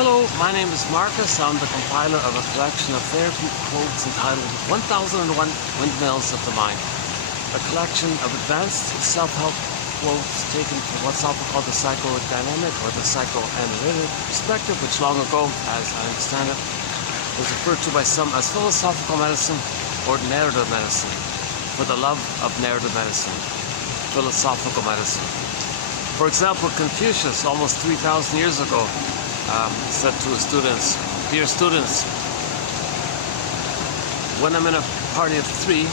Hello, my name is Marcus. I'm the compiler of a collection of therapy quotes entitled 1001 Windmills of the Mind. A collection of advanced self-help quotes taken from what's often called the psychodynamic or the psychoanalytic perspective, which long ago, as I understand it, was referred to by some as philosophical medicine or narrative medicine, for the love of narrative medicine, philosophical medicine. For example, Confucius, almost 3,000 years ago, said to his students, "Dear students, when I'm in a party of 3,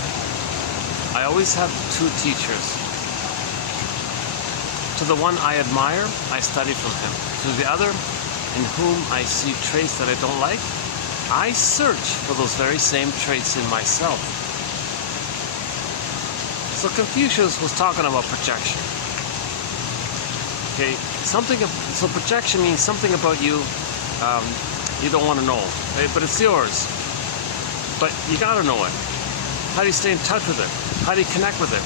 I always have 2 teachers. To the one I admire, I study from him. To the other, in whom I see traits that I don't like, I search for those very same traits in myself." So Confucius was talking about projection. Okay, so projection means something about you you don't want to know, okay? But it's yours. But you gotta know it. How do you stay in touch with it? How do you connect with it?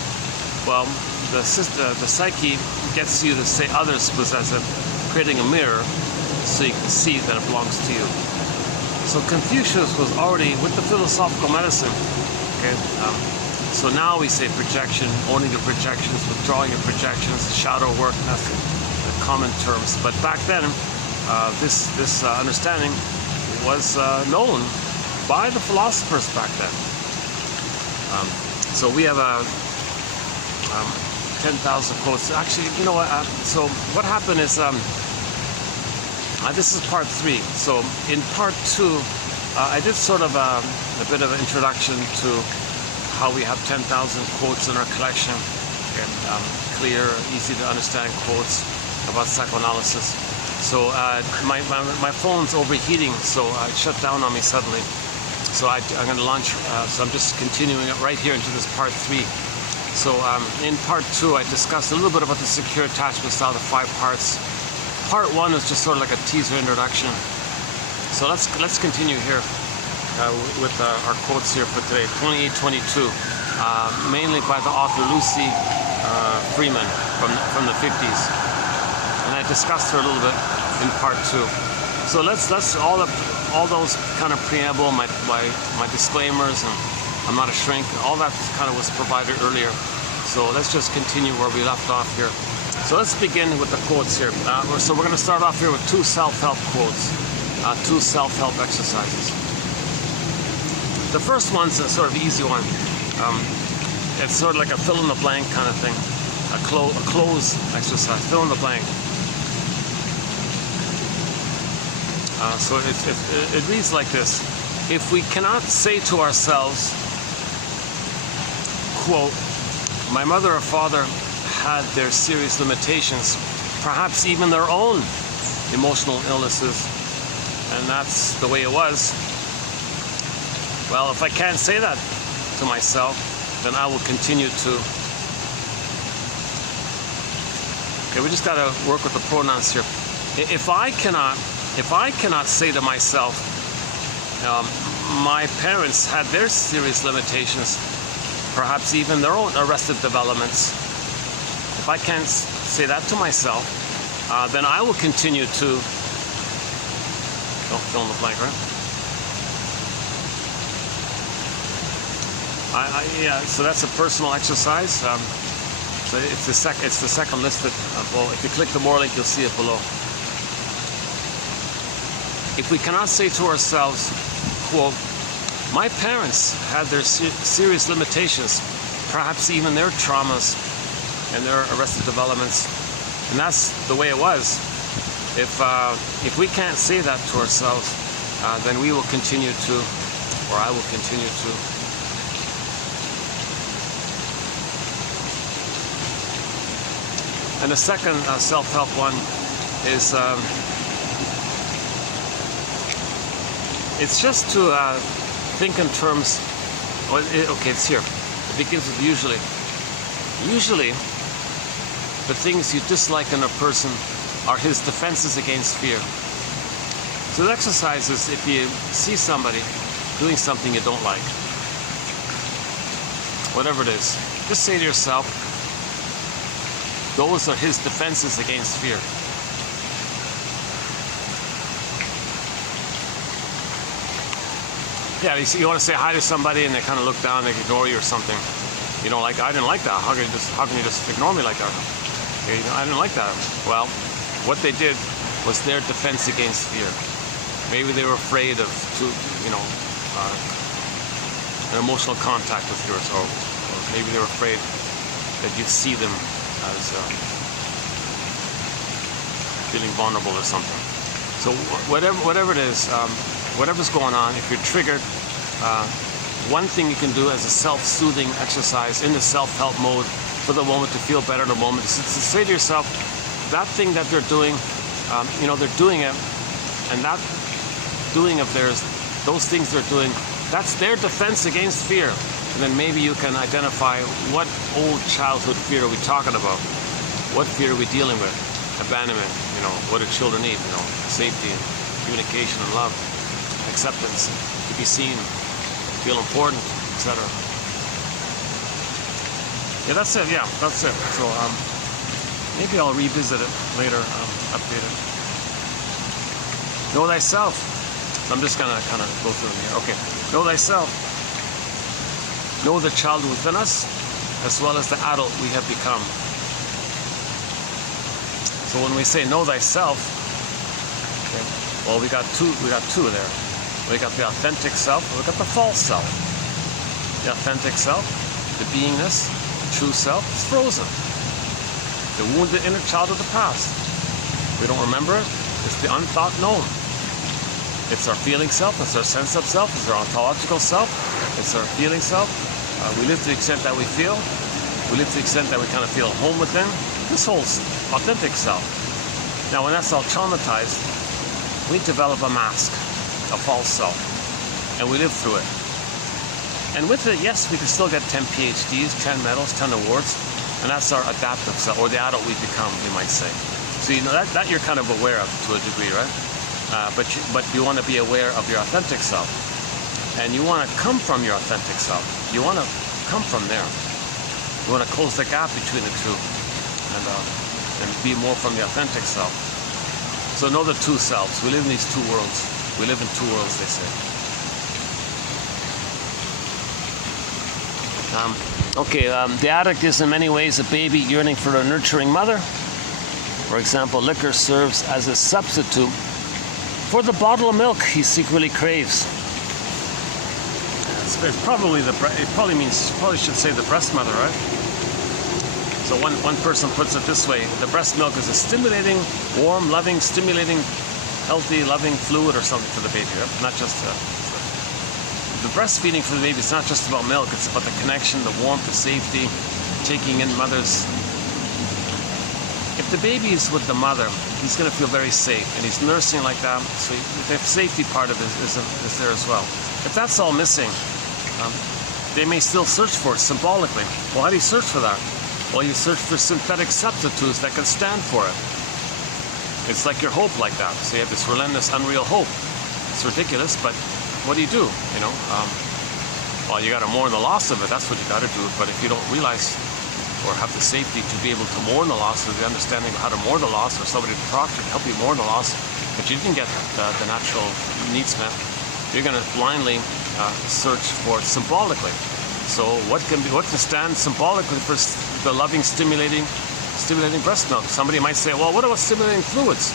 Well, the psyche gets you to say others possess it, creating a mirror so you can see that it belongs to you. So Confucius was already with the philosophical medicine. Okay, so now we say projection, owning of projections, withdrawing of projections, shadow work, that's the common terms. But back then, this understanding was known by the philosophers back then. So we have 10,000 quotes. Actually, you know what? So what happened is, this is part 3. So in part 2, I did sort of a bit of an introduction to how we have 10,000 quotes in our collection, and clear, easy to understand quotes about psychoanalysis. So my phone's overheating, so it shut down on me suddenly. So I'm going to launch, so I'm just continuing it right here into this part 3. So in part 2, I discussed a little bit about the secure attachment style, the 5 parts. Part 1 is just sort of like a teaser introduction. So let's continue here with our quotes here for today. 2822, mainly by the author Lucy Freeman from the 50s. And I discussed her a little bit in part 2. So let's all those kind of preamble, my disclaimers, and I'm not a shrink, all that kind of was provided earlier. So let's just continue where we left off here. So let's begin with the quotes here. So we're going to start off here with 2 self-help quotes, 2 self-help exercises. The first one's a sort of easy one. It's sort of like a fill-in-the-blank kind of thing, a close exercise, fill in the blank. So it reads like this: if we cannot say to ourselves, quote, "My mother or father had their serious limitations, perhaps even their own emotional illnesses, and that's the way it was. Well, if I can't say that to myself, then I will continue to." Okay, we just got to work with the pronouns here. If I cannot say to myself, my parents had their serious limitations, perhaps even their own arrested developments. If I can't say that to myself, then I will continue to, fill in the blank, right? Yeah, so that's a personal exercise. So it's the second listed. Well, if you click the more link, you'll see it below. If we cannot say to ourselves, quote, "My parents had their serious limitations, perhaps even their traumas and their arrested developments, and that's the way it was." If we can't say that to ourselves, then we will continue to, or I will continue to. And the second self-help one is, it's just to think in terms, okay, it's here. It begins with usually. Usually, the things you dislike in a person are his defenses against fear. So the exercise is, if you see somebody doing something you don't like, whatever it is, just say to yourself, those are his defenses against fear. Yeah, you want to say hi to somebody and they kind of look down, they ignore you or something. You know, like, I didn't like that. How can you just ignore me like that? Okay, you know, I didn't like that. Well, what they did was their defense against fear. Maybe they were afraid of, an emotional contact with yours, or maybe they were afraid that you'd see them as feeling vulnerable or something. So whatever it is, whatever's going on, if you're triggered, one thing you can do as a self-soothing exercise in the self-help mode for the moment to feel better in the moment is to say to yourself, that thing that they're doing, they're doing it, and that doing of theirs, those things they're doing, that's their defense against fear. And then maybe you can identify what old childhood fear are we talking about? What fear are we dealing with? Abandonment, what do children need? Safety and communication and love, acceptance, to be seen, feel important, etc. Yeah, that's it. Yeah, that's it. So maybe I'll revisit it later, update it. Know thyself. So I'm just gonna kind of go through them here. Okay. Know thyself. Know the child within us, as well as the adult we have become. So when we say know thyself, okay, well, we got two there. We got the authentic self, and we got the false self. The authentic self, the beingness, the true self, is frozen. The wounded inner child of the past. We don't remember it. It's the unthought known. It's our feeling self, it's our sense of self, it's our ontological self, it's our feeling self. We live to the extent that we feel. We live to the extent that we kind of feel at home within. This whole authentic self. Now, when that's all traumatized, we develop a mask, a false self, and we live through it. And with it, yes, we can still get 10 PhDs, 10 medals, 10 awards, and that's our adaptive self, or the adult we become, you might say. So that you're kind of aware of to a degree, right? But you want to be aware of your authentic self, and you want to come from your authentic self. You want to come from there. You want to close the gap between the two, and be more from the authentic self. So know the two selves. We live in these two worlds. We live in two worlds, they say. The addict is in many ways a baby yearning for a nurturing mother. For example, liquor serves as a substitute for the bottle of milk he secretly craves. It's probably probably should say the breast mother, right? So one person puts it this way: the breast milk is a stimulating, warm, loving, stimulating, healthy, loving fluid or something for the baby, right? Not just the breastfeeding for the baby. It's not just about milk. It's about the connection, the warmth, the safety, taking in mother's. If the baby is with the mother, he's going to feel very safe, and he's nursing like that. So the safety part of it is there as well. If that's all missing, they may still search for it symbolically. Well, how do you search for that? Well, you search for synthetic substitutes that can stand for it. It's like your hope like that. So you have this relentless, unreal hope. It's ridiculous, but what do? Well, you got to mourn the loss of it. That's what you got to do. But if you don't realize or have the safety to be able to mourn the loss, or the understanding of how to mourn the loss, or somebody to talk to help you mourn the loss, but you didn't get the natural needs met, you're going to blindly search for it symbolically. So what can stand symbolically for the loving, stimulating breast milk? Somebody might say, well, what about stimulating fluids?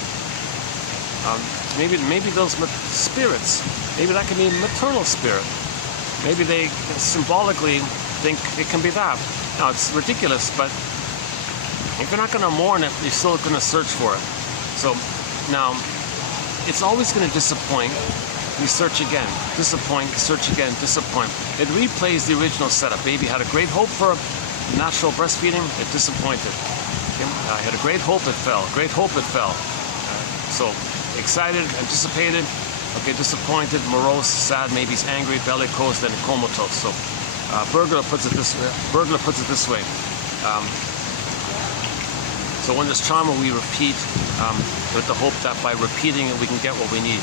Maybe those spirits. Maybe that can be maternal spirit. Maybe they symbolically think it can be that. Now, it's ridiculous, but if you're not going to mourn it, you're still going to search for it. So now, it's always going to disappoint. You search again, disappoint, search again, disappoint. It replays the original setup. Baby had a great hope for natural breastfeeding, it disappointed. Okay? I had a great hope, it fell. Great hope, it fell. So excited, anticipated, okay, disappointed, morose, sad, maybe he's angry, bellicose, then comatose. So Bergler puts it this way. So when there's trauma, we repeat with the hope that by repeating it, we can get what we need.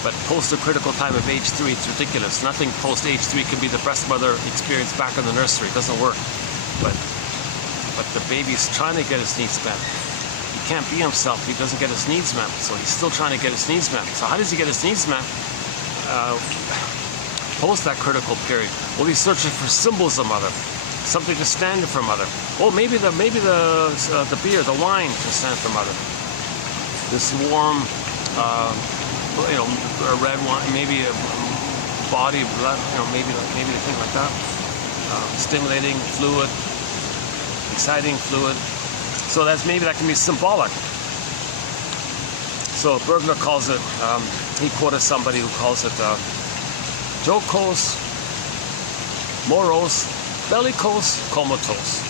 But post the critical time of age 3, it's ridiculous. Nothing post age 3 can be the breast mother experience back in the nursery. It doesn't work. But the baby's trying to get his needs met. He can't be himself if he doesn't get his needs met. So he's still trying to get his needs met. So how does he get his needs met? post that critical period, we'll be searching for symbols of mother, something to stand for mother. Oh, maybe the beer, the wine can stand for mother. This warm, a red wine, maybe a body of blood, maybe a thing like that. Stimulating fluid, exciting fluid. So that can be symbolic. So Bergner calls it, he quoted somebody who calls it jocose, morose, bellicose, comatose.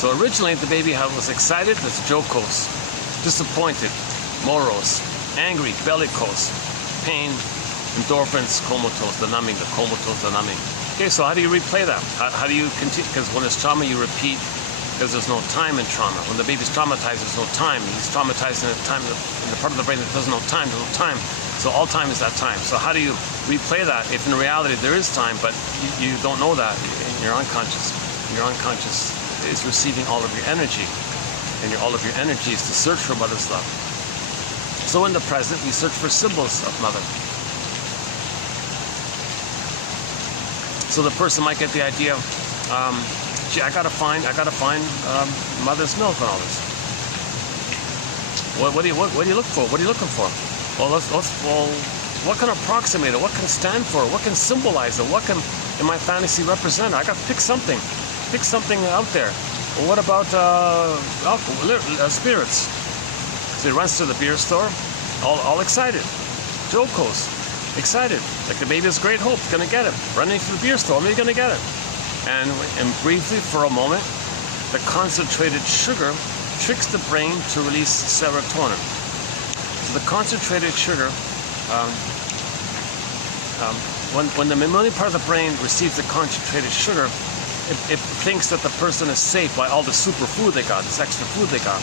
So originally the baby was excited, that's jocose, disappointed, morose, angry, bellicose, pain, endorphins, comatose, the numbing, the comatose, the numbing. Okay, so how do you replay that? How do you continue? Because when it's trauma, you repeat, because there's no time in trauma. When the baby's traumatized, there's no time. He's traumatized in the part of the brain that doesn't know time, there's no time. So all time is that time. So how do you replay that if in reality there is time, but you don't know that in your unconscious? Your unconscious is receiving all of your energy, and all of your energy is to search for mother's love. So in the present, we search for symbols of mother. So the person might get the idea, gee, I gotta find mother's milk and all this. What do you look for? What are you looking for? Well, what can approximate it? What can stand for it? What can symbolize it? What can, in my fantasy, represent it? I gotta pick something out there. Well, what about alcohol, spirits? So he runs to the beer store, all excited, jocose, excited, like the baby has great hope, gonna get it. Running to the beer store, maybe gonna get it. And briefly, for a moment, the concentrated sugar tricks the brain to release serotonin. So the concentrated sugar, when the mammalian part of the brain receives the concentrated sugar, it thinks that the person is safe by all the super food they got, this extra food they got.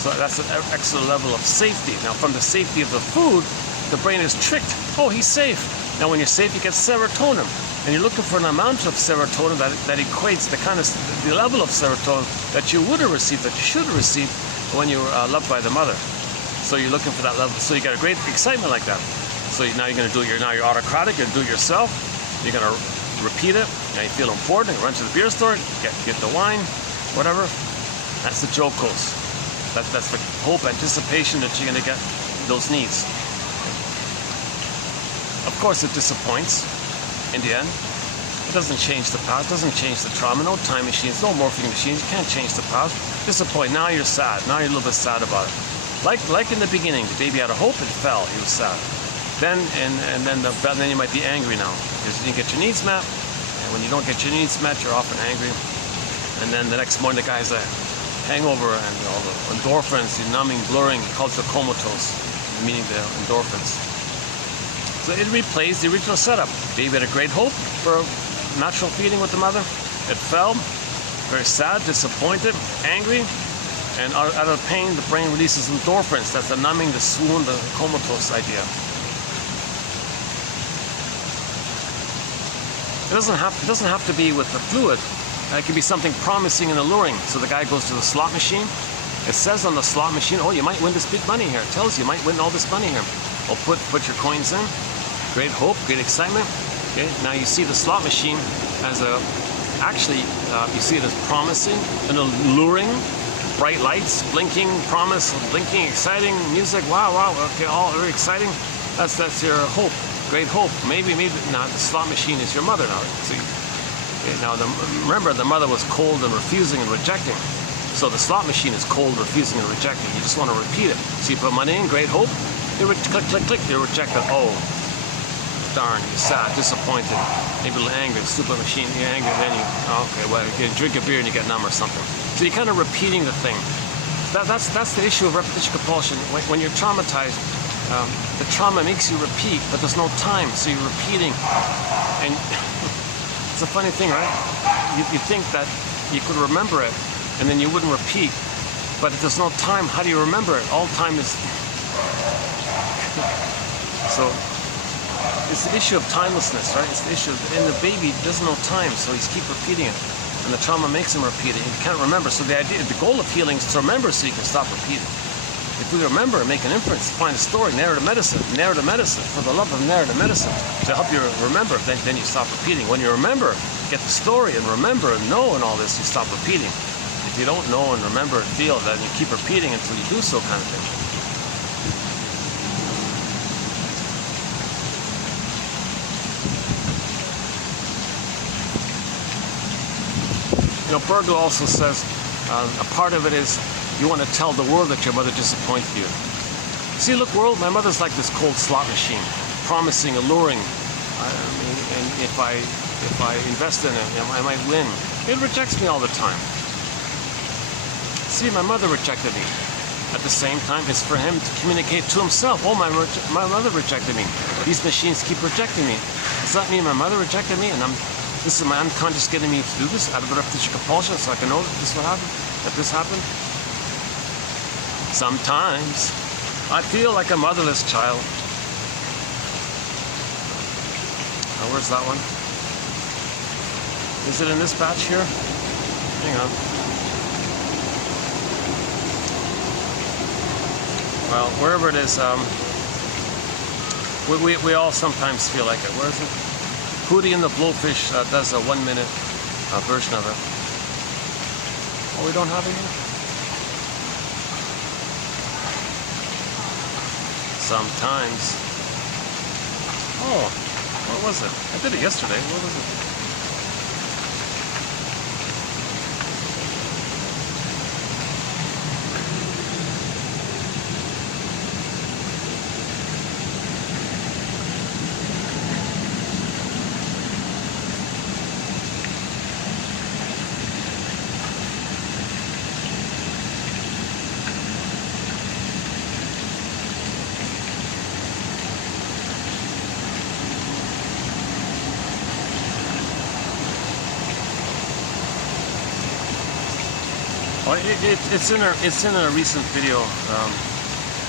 So that's an extra level of safety. Now, from the safety of the food, the brain is tricked. Oh, he's safe. Now, when you're safe, you get serotonin. And you're looking for an amount of serotonin that equates the level of serotonin that you would have received, that you should have received when you were loved by the mother. So you're looking for that level. So you got a great excitement like that. So now you're going to do it. Now you're autocratic. You're going to do it yourself. You're going to repeat it. Now you feel important. You run to the beer store. Get the wine, whatever. That's the jocose. That's the hope, anticipation that you're going to get those needs. Of course, it disappoints. In the end, it doesn't change the past, doesn't change the trauma, no time machines, no morphing machines, you can't change the past. Disappoint, now you're sad, now you're a little bit sad about it. Like in the beginning, the baby had a hope, it fell, he was sad. Then you might be angry now, because you didn't get your needs met, and when you don't get your needs met, you're often angry. And then the next morning, the guy has a hangover, and all the endorphins, the numbing, blurring, he calls it comatose, meaning the endorphins. So it replays the original setup. Baby had a great hope for natural feeding with the mother. It fell, very sad, disappointed, angry, and out of pain, the brain releases endorphins. That's the numbing, the swoon, the comatose idea. It doesn't have to be with the fluid. It can be something promising and alluring. So the guy goes to the slot machine. It says on the slot machine, oh, you might win this big money here. It tells you might win all this money here. Well, put your coins in. Great hope, great excitement. Okay, now you see the slot machine as you see it as promising and alluring, bright lights, blinking, promise, blinking, exciting music. Wow, okay, all very exciting. That's your hope, great hope. Maybe now the slot machine is your mother now. See, okay, now remember the mother was cold and refusing and rejecting. So the slot machine is cold, refusing and rejecting. You just want to repeat it. So you put money in, great hope. You click, you reject it. Oh. Darn, you're sad, disappointed, maybe a little angry, stupid machine, you're angry, then you drink a beer and you get numb or something. So you're kind of repeating the thing. That's the issue of repetition compulsion. When you're traumatized, the trauma makes you repeat, but there's no time, so you're repeating. And it's a funny thing, right? You think that you could remember it, and then you wouldn't repeat, but if there's no time, how do you remember it? All time is... So... It's the issue of timelessness, right? It's the issue of, and the baby doesn't know time, so he's keep repeating it. And the trauma makes him repeat it. He can't remember. So the goal of healing is to remember so you can stop repeating. if we remember, make an inference, find a story, narrative medicine, for the love of narrative medicine, to help you remember, then you stop repeating. When you remember, get the story and remember and know and all this, you stop repeating. If you don't know and remember and feel, then you keep repeating until you do so, kind of thing. Bergel also says a part of it is you want to tell the world that your mother disappointed you. See, look, world, my mother's like this cold slot machine, promising, alluring. And if I invest in it, I might win. It rejects me all the time. See, my mother rejected me. At the same time, it's for him to communicate to himself. Oh, my mother rejected me. These machines keep rejecting me. Does that mean my mother rejected me, and this is my unconscious getting me to do this out of a repetition compulsion, so I can know that this will happen, that this happened? Sometimes I feel like a motherless child. Oh, where's that one? Is it in this batch here? Hang on. Well, wherever it is, we all sometimes feel like it. Where is it? Hootie and the Blowfish does a 1-minute version of it. Oh, we don't have it here? Sometimes. Oh, what was it? I did it yesterday. What was it? Well, it's in a recent video,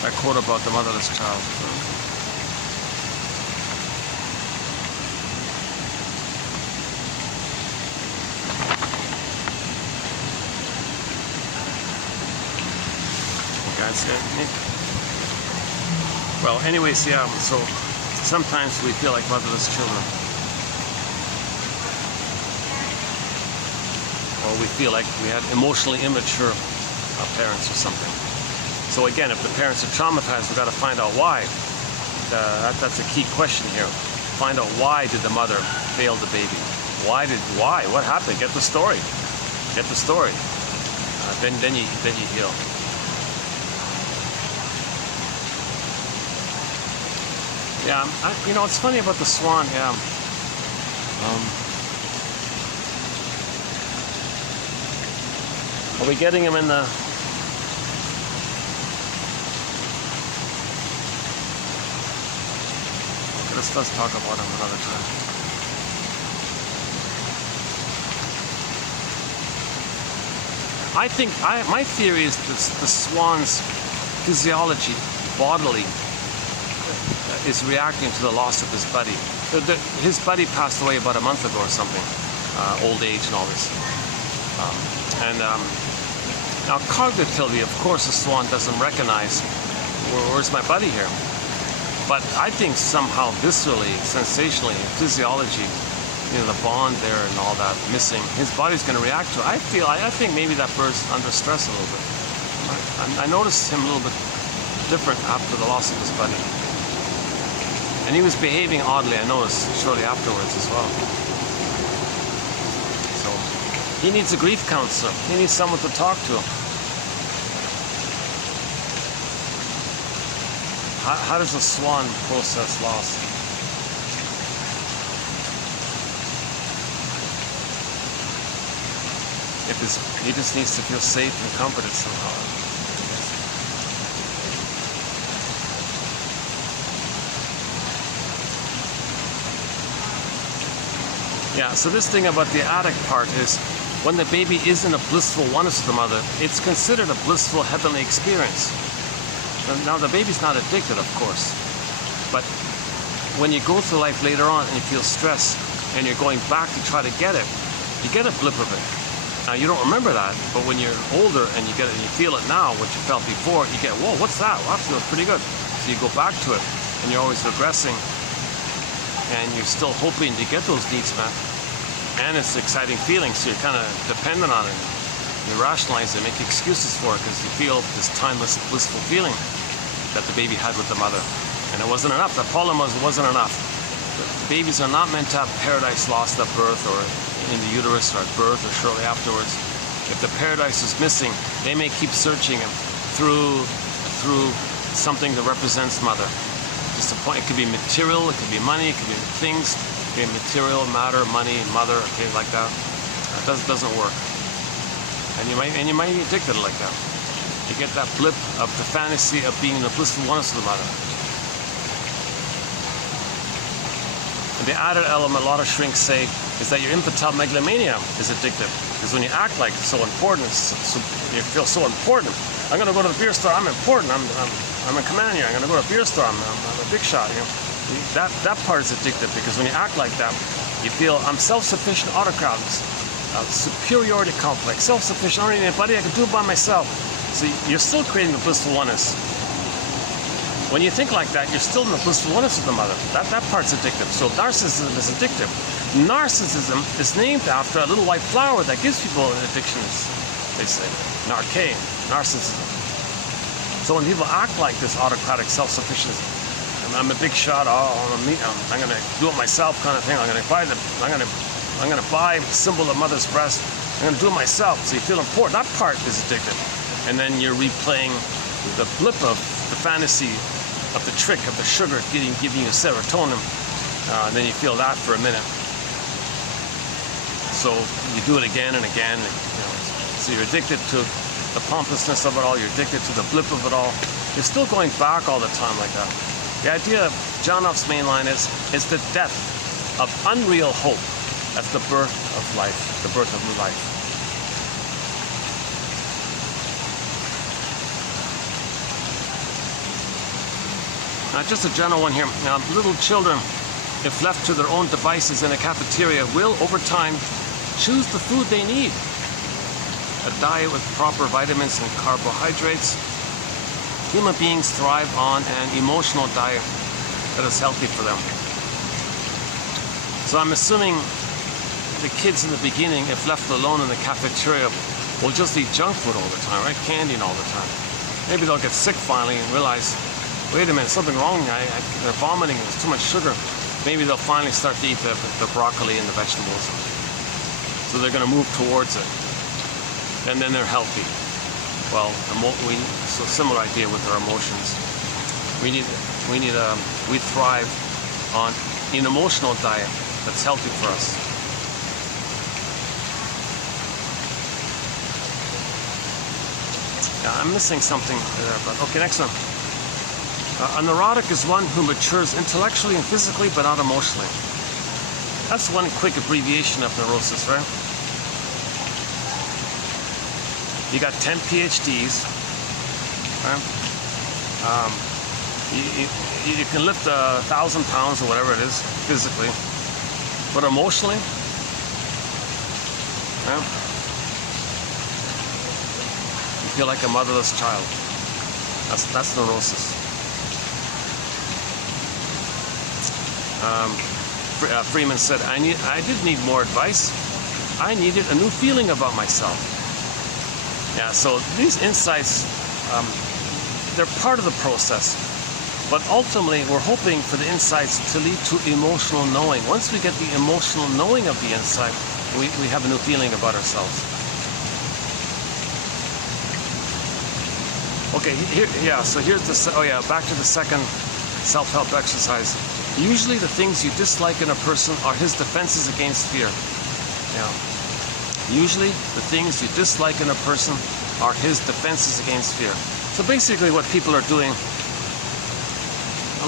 that quote about the motherless child. Guys, well, anyways, yeah. So sometimes we feel like motherless children. Or we feel like we had emotionally immature parents or something. So again, if the parents are traumatized, we've got to find out why. That's a key question here. Find out why did the mother fail the baby? Why? What happened? Get the story. Get the story. Then you heal. Yeah, it's funny about the swan. Yeah. Are we getting him in the... Let's talk about him another time. I think, my theory is the swan's physiology, bodily, is reacting to the loss of his buddy. His buddy passed away about a month ago or something, old age and all this. Now cognitively, of course, the swan doesn't recognize, where's my buddy here? But I think somehow viscerally, sensationally, physiology, the bond there and all that missing, his body's going to react to it. I think maybe that bird's under stress a little bit. I noticed him a little bit different after the loss of his buddy. And he was behaving oddly, I noticed, shortly afterwards as well. He needs a grief counselor. He needs someone to talk to. How does a swan process loss? He just needs to feel safe and comforted somehow. Yeah, so this thing about the addict part is, when the baby is in a blissful oneness with the mother, it's considered a blissful heavenly experience. Now the baby's not addicted, of course, but when you go through life later on and you feel stress and you're going back to try to get it, you get a blip of it. Now you don't remember that, but when you're older and you get it and you feel it now, what you felt before, you get, whoa, what's that? Well, that feels pretty good. So you go back to it, and you're always regressing, and you're still hoping to get those needs met. And it's an exciting feeling, so you're kind of dependent on it. You rationalize it, make excuses for it, because you feel this timeless, blissful feeling that the baby had with the mother. And it wasn't enough. The problem was it wasn't enough. The babies are not meant to have paradise lost at birth or in the uterus or at birth or shortly afterwards. If the paradise is missing, they may keep searching through something that represents mother. Just a point. It could be material, it could be money, it could be things. It could be material, matter, money, mother, okay, like that. That doesn't work. And you might be addicted like that. You get that blip of the fantasy of being the blissful oneness of the mother. And the added element a lot of shrinks say is that your infantile megalomania is addictive. Because when you act like so important, you feel so important. I'm going to go to the beer store. I'm important. I'm a command here. I'm going to go to the beer store. I'm a big shot. You know, that part is addictive because when you act like that, you feel I'm self-sufficient, autocrat, superiority complex, self-sufficient. I don't need anybody. I can do it by myself. So you're still creating the blissful oneness. When you think like that, you're still in the blissful oneness of the mother. That part's addictive. So narcissism is addictive. Narcissism is named after a little white flower that gives people addictions, they say. Narque, narcissism. So when people act like this autocratic self-sufficient, I'm a big shot, I'm going to do it myself kind of thing. I'm going to buy a symbol of mother's breast. I'm going to do it myself. So you feel important. That part is addictive. And then you're replaying the blip of the fantasy of the trick of the sugar giving you serotonin. And then you feel that for a minute. So you do it again and again. And, so you're addicted to the pompousness of it all. You're addicted to the blip of it all. You're still going back all the time like that. The idea of John Off's main line is the death of unreal hope. That's the birth of life, the birth of new life. Just a general one here. Now, little children, if left to their own devices in a cafeteria, will, over time, choose the food they need. A diet with proper vitamins and carbohydrates. Human beings thrive on an emotional diet that is healthy for them. So I'm assuming the kids in the beginning, if left alone in the cafeteria, will just eat junk food all the time, right? Candy all the time. Maybe they'll get sick finally and realize, wait a minute, something wrong. They're vomiting. There's too much sugar. Maybe they'll finally start to eat the broccoli and the vegetables. So they're going to move towards it. And then they're healthy. Well, so similar idea with our emotions. We thrive on an emotional diet that's healthy for us. Yeah, I'm missing something there, but okay, next one. A neurotic is one who matures intellectually and physically, but not emotionally. That's one quick abbreviation of neurosis, right? You got 10 PhDs, right? You can lift 1,000 pounds or whatever it is, physically, but emotionally, right? You feel like a motherless child. That's neurosis. Freeman said, I didn't need more advice. I needed a new feeling about myself. Yeah, so these insights, they're part of the process. But ultimately, we're hoping for the insights to lead to emotional knowing. Once we get the emotional knowing of the insight, we have a new feeling about ourselves. Okay, so here's back to the second self-help exercise. Usually the things you dislike in a person are his defenses against fear. Yeah. Usually the things you dislike in a person are his defenses against fear. So basically what people are doing,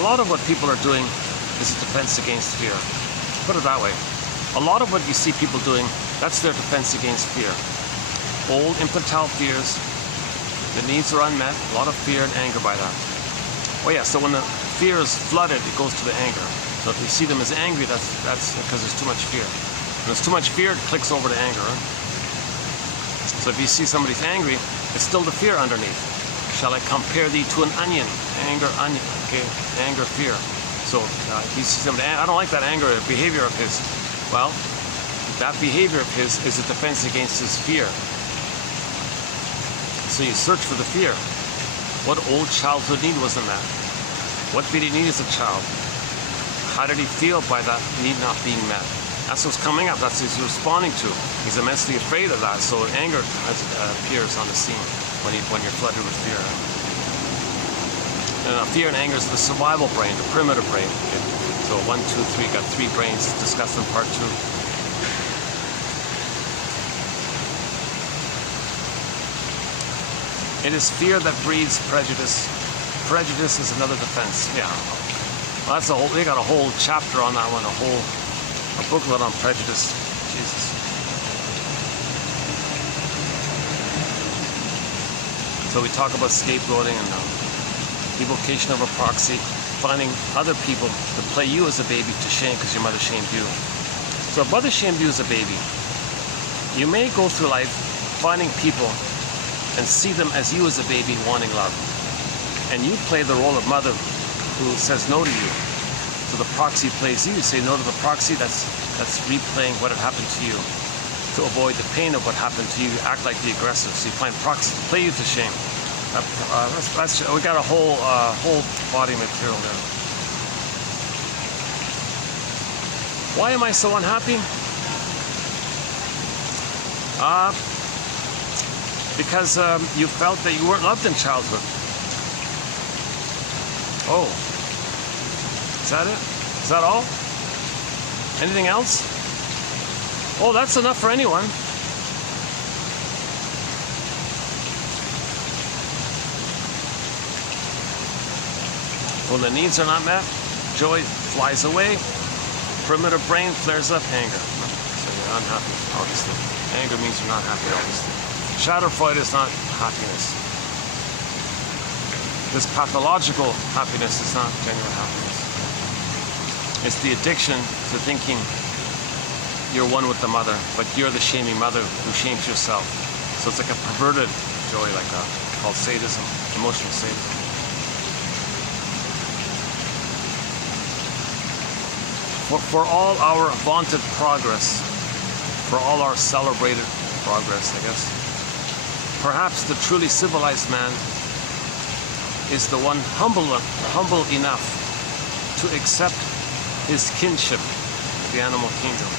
a lot of what people are doing is a defense against fear. Put it that way. A lot of what you see people doing, that's their defense against fear. Old infantile fears, the needs are unmet, a lot of fear and anger by that. Oh yeah, so when the fear is flooded, it goes to the anger. So if you see them as angry, that's because there's too much fear. When there's too much fear, it clicks over to anger. Right? So if you see somebody's angry, it's still the fear underneath. Shall I compare thee to an onion? Anger, onion. Okay, anger, fear. So if you see somebody, I don't like that anger behavior of his. Well, that behavior of his is a defense against his fear. So you search for the fear. What old childhood need was in that? What did he need as a child? How did he feel by that need not being met? That's what's coming up. That's what he's responding to. He's immensely afraid of that. So anger appears on the scene when you're flooded with fear. And fear and anger is the survival brain, the primitive brain. Okay? So 1, 2, 3, got 3 brains discussed in part 2. It is fear that breeds prejudice. Prejudice is another defense. Yeah. Well, that's they got a whole chapter on that one, a booklet on prejudice. Jesus. So we talk about scapegoating and evocation of a proxy, finding other people to play you as a baby to shame because your mother shamed you. So if mother shamed you as a baby, you may go through life finding people and see them as you as a baby wanting love. And you play the role of mother who says no to you. So the proxy plays you say no to the proxy, that's replaying what had happened to you. To avoid the pain of what happened to you, you act like the aggressor. So you find proxies to play you to shame. We got a whole body material there. Why am I so unhappy? Because you felt that you weren't loved in childhood. Oh, is that it? Is that all? Anything else? Oh, that's enough for anyone. When the needs are not met, joy flies away. Primitive brain flares up anger. So you're unhappy, obviously. Anger means you're not happy, obviously. Schadenfreude is not happiness. This pathological happiness is not genuine happiness. It's the addiction to thinking you're one with the mother, but you're the shaming mother who shames yourself. So it's like a perverted joy like that, called sadism, emotional sadism. For all our vaunted progress, for all our celebrated progress, I guess, perhaps the truly civilized man is the one humble enough to accept his kinship with the animal kingdom.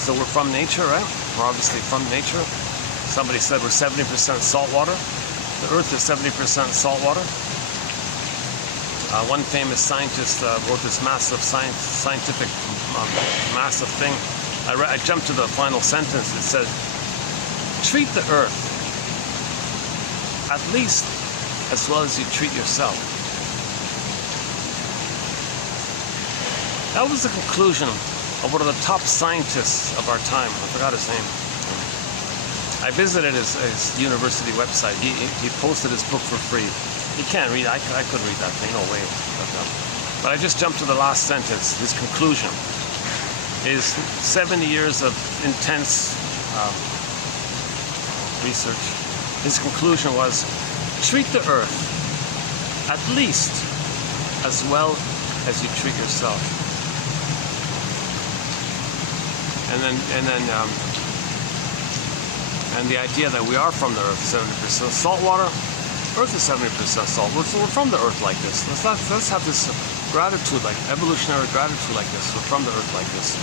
So we're from nature, right? We're obviously from nature. Somebody said we're 70% salt water. The earth is 70% salt water. One famous scientist wrote this massive scientific massive thing. I jumped to the final sentence. It said, treat the earth at least as well as you treat yourself. That was the conclusion of one of the top scientists of our time. I forgot his name. I visited his university website. He posted his book for free. You can't read. I couldn't read that thing. No way. But I just jumped to the last sentence. His conclusion is 70 years of intense research. His conclusion was, treat the earth at least as well as you treat yourself. And the idea that we are from the earth, 70% salt water, earth is 70% salt. We're from the earth like this. Let's have this gratitude, like evolutionary gratitude like this. We're from the earth like this.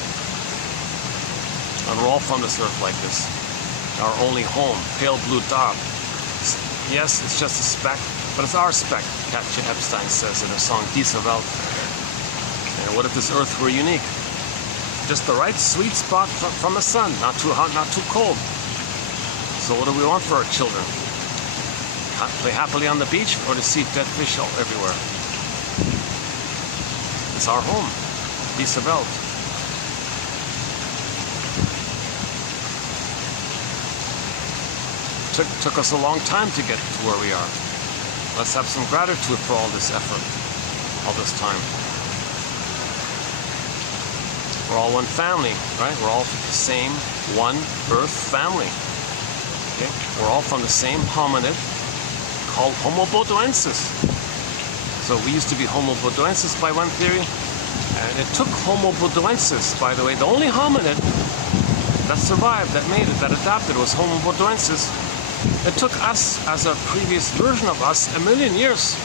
And we're all from this earth like this. Our only home, pale blue dot. Yes, it's just a speck, but it's our speck, Katja Epstein says in her song thyself. And what if this earth were unique? Just the right sweet spot from the sun, not too hot, not too cold. So what do we want for our children? Play happily on the beach or to see dead fish everywhere? It's our home, thyself. Took us a long time to get to where we are. Let's have some gratitude for all this effort. all this time. We're all one family, right? We're all the same one earth family. Okay? We're all from the same hominid called Homo bodoensis. So we used to be Homo bodoensis by one theory, and it took Homo bodoensis, by the way, the only hominid that survived, that made it, that adapted was Homo bodoensis. It took us, as a previous version of us, 1 million years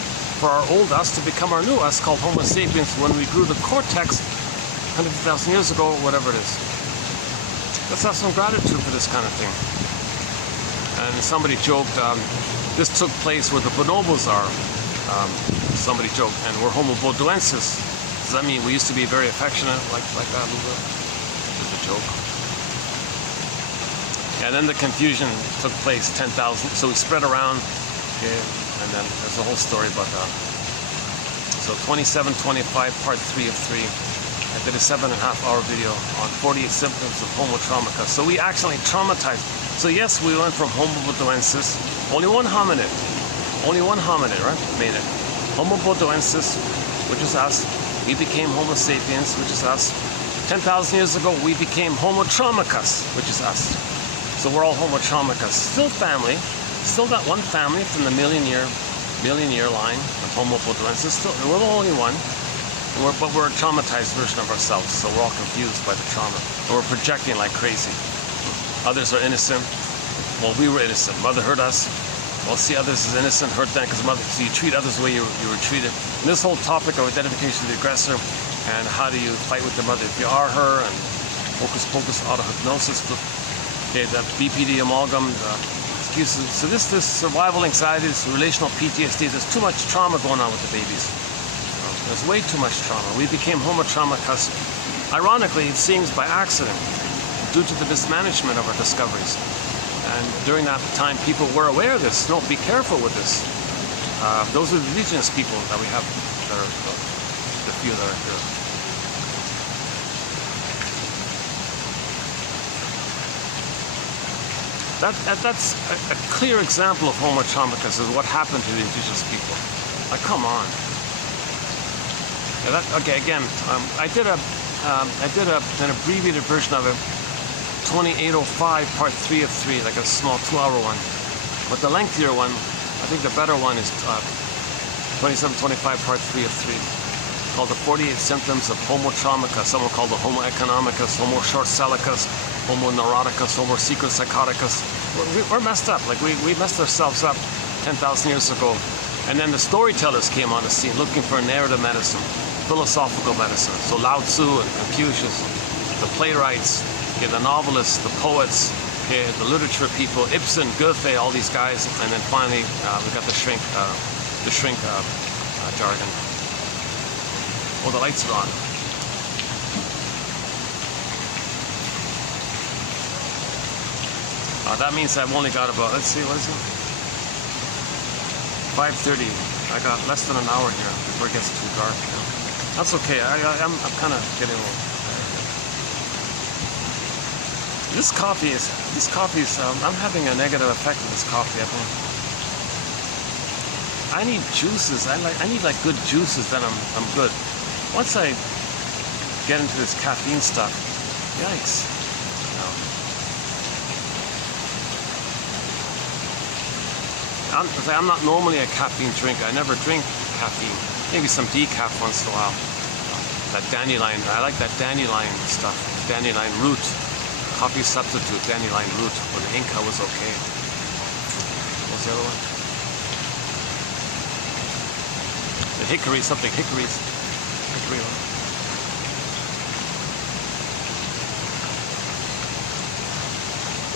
for our old us to become our new us, called Homo sapiens, when we grew the cortex 100,000 years ago, whatever it is. Let's have some gratitude for this kind of thing. And somebody joked, this took place where the bonobos are. Somebody joked, and we're Homo bodoensis. Does that mean we used to be very affectionate, like that a little bit? Just a joke. And then the confusion took place, 10,000. So we spread around, okay, and then there's a whole story about that. So 2725, part 3 of 3. I did a 7.5-hour video on 48 symptoms of Homo traumatica. So we accidentally traumatized. So yes, we went from Homo bodoensis, only one hominid, right? Made it. Homo bodoensis, which is us. We became Homo sapiens, which is us. 10,000 years ago, we became Homo traumacus, which is us. So we're all Homo traumacus. Still family, still that one family from the million year line of Homo bodoensis. Still, we're the only one. But we're a traumatized version of ourselves, so we're all confused by the trauma. And we're projecting like crazy. Others are innocent. Well, we were innocent. Mother hurt us. Well, see, others is innocent, hurt them because mother. So you treat others the way you were treated. And this whole topic of identification of the aggressor and how do you fight with the mother if you are her, and focus, auto-hypnosis, okay, that BPD amalgam, excuses. So this survival anxiety, this relational PTSD, there's too much trauma going on with the babies. There's way too much trauma. We became Homo traumacus. Ironically, it seems by accident, due to the mismanagement of our discoveries. And during that time, people were aware of this. No, be careful with this. Those are the indigenous people that we have, that are the few that are here. That's a clear example of Homo traumacus, is what happened to the indigenous people. Like, come on. Yeah, okay, again, I did an abbreviated version of it, 2805, part 3 of 3, like a small 2-hour one. But the lengthier one, I think the better one is 2725, part 3 of 3, called the 48 symptoms of Homo traumaca. Someone called the Homo economicus, Homo short-sellicus, Homo neuroticus, Homo secret-psychoticus. We're messed up. Like, we messed ourselves up 10,000 years ago. And then the storytellers came on the scene looking for narrative medicine, philosophical medicine. So Lao Tzu and Confucius, the playwrights, okay, the novelists, the poets, okay, the literature people, Ibsen, Goethe, all these guys, and then finally we got the shrink jargon. Oh, the lights are on. That means I've only got about, let's see, what is it? 5:30. I got less than an hour here before it gets too dark. You know? That's okay. I'm kind of getting a little tired. This coffee is I'm having a negative effect with this coffee. I need juices. I need like good juices. Then I'm good. Once I get into this caffeine stuff, yikes. I'm not normally a caffeine drinker. I never drink caffeine. Maybe some decaf once in a while. That dandelion, I like that dandelion stuff. Dandelion root. Coffee substitute, dandelion root. Or the Inca was okay. What's the other one? The hickory, something hickories. Hickory one.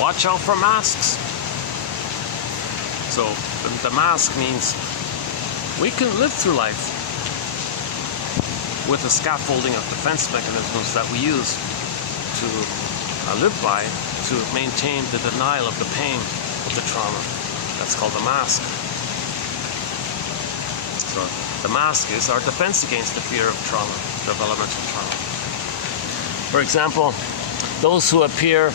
Watch out for masks. So the mask means we can live through life with the scaffolding of defense mechanisms that we use to live by to maintain the denial of the pain of the trauma. That's called the mask. So the mask is our defense against the fear of trauma, developmental trauma. For example, those who appear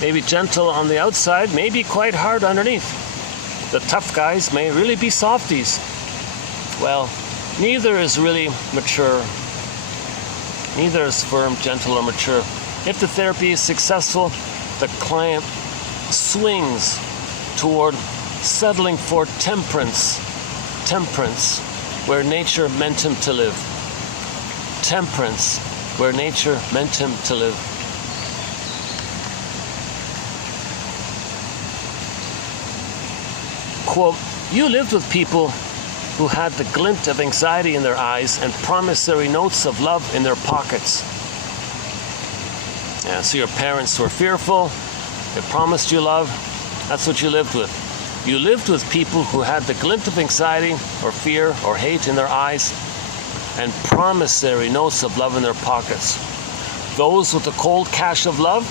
maybe gentle on the outside may be quite hard underneath. The tough guys may really be softies. Well, Neither is really mature. Neither is firm, gentle, or mature. If the therapy is successful, the client swings toward settling for temperance. Temperance, where nature meant him to live. Temperance, where nature meant him to live. Quote, you lived with people who had the glint of anxiety in their eyes and promissory notes of love in their pockets. Yeah, so your parents were fearful, they promised you love, that's what you lived with. You lived with people who had the glint of anxiety or fear or hate in their eyes and promissory notes of love in their pockets. Those with the cold cash of love,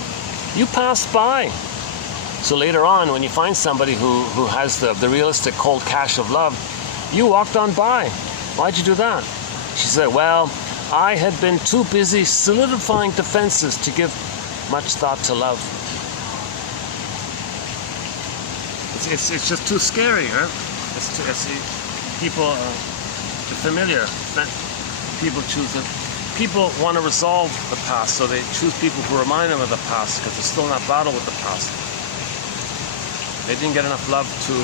you passed by. So later on, when you find somebody who has the realistic cold cash of love, you walked on by. Why'd you do that? She said, well, I had been too busy solidifying defenses to give much thought to love. It's just too scary, huh? People, the familiar, people choose it. People want to resolve the past, so they choose people who remind them of the past because they're still in that battle with the past. They didn't get enough love to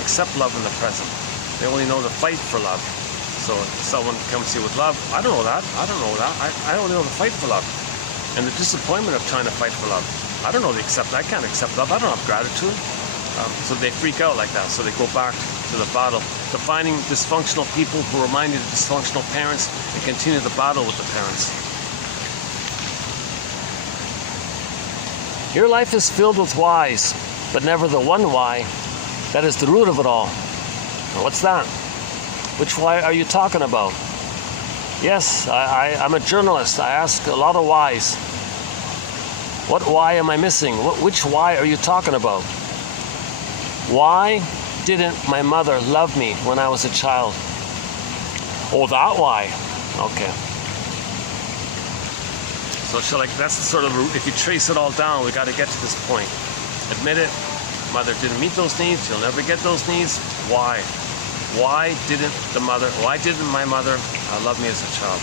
accept love in the present. They only know the fight for love. So if someone comes to you with love, I don't know that. I only know the fight for love. And the disappointment of trying to fight for love. I don't know I can't accept love. I don't have gratitude. So they freak out like that. So they go back to the battle, to finding dysfunctional people who remind you of dysfunctional parents and continue the battle with the parents. Your life is filled with whys, but never the one why that is the root of it all. What's that? Which why are you talking about? Yes, I'm a journalist. I ask a lot of whys. What why am I missing? Which why are you talking about? Why didn't my mother love me when I was a child? Oh, that why. Okay. So that's the sort of, if you trace it all down, we got to get to this point. Admit it. Mother didn't meet those needs. You'll never get those needs. Why? Why didn't my mother love me as a child?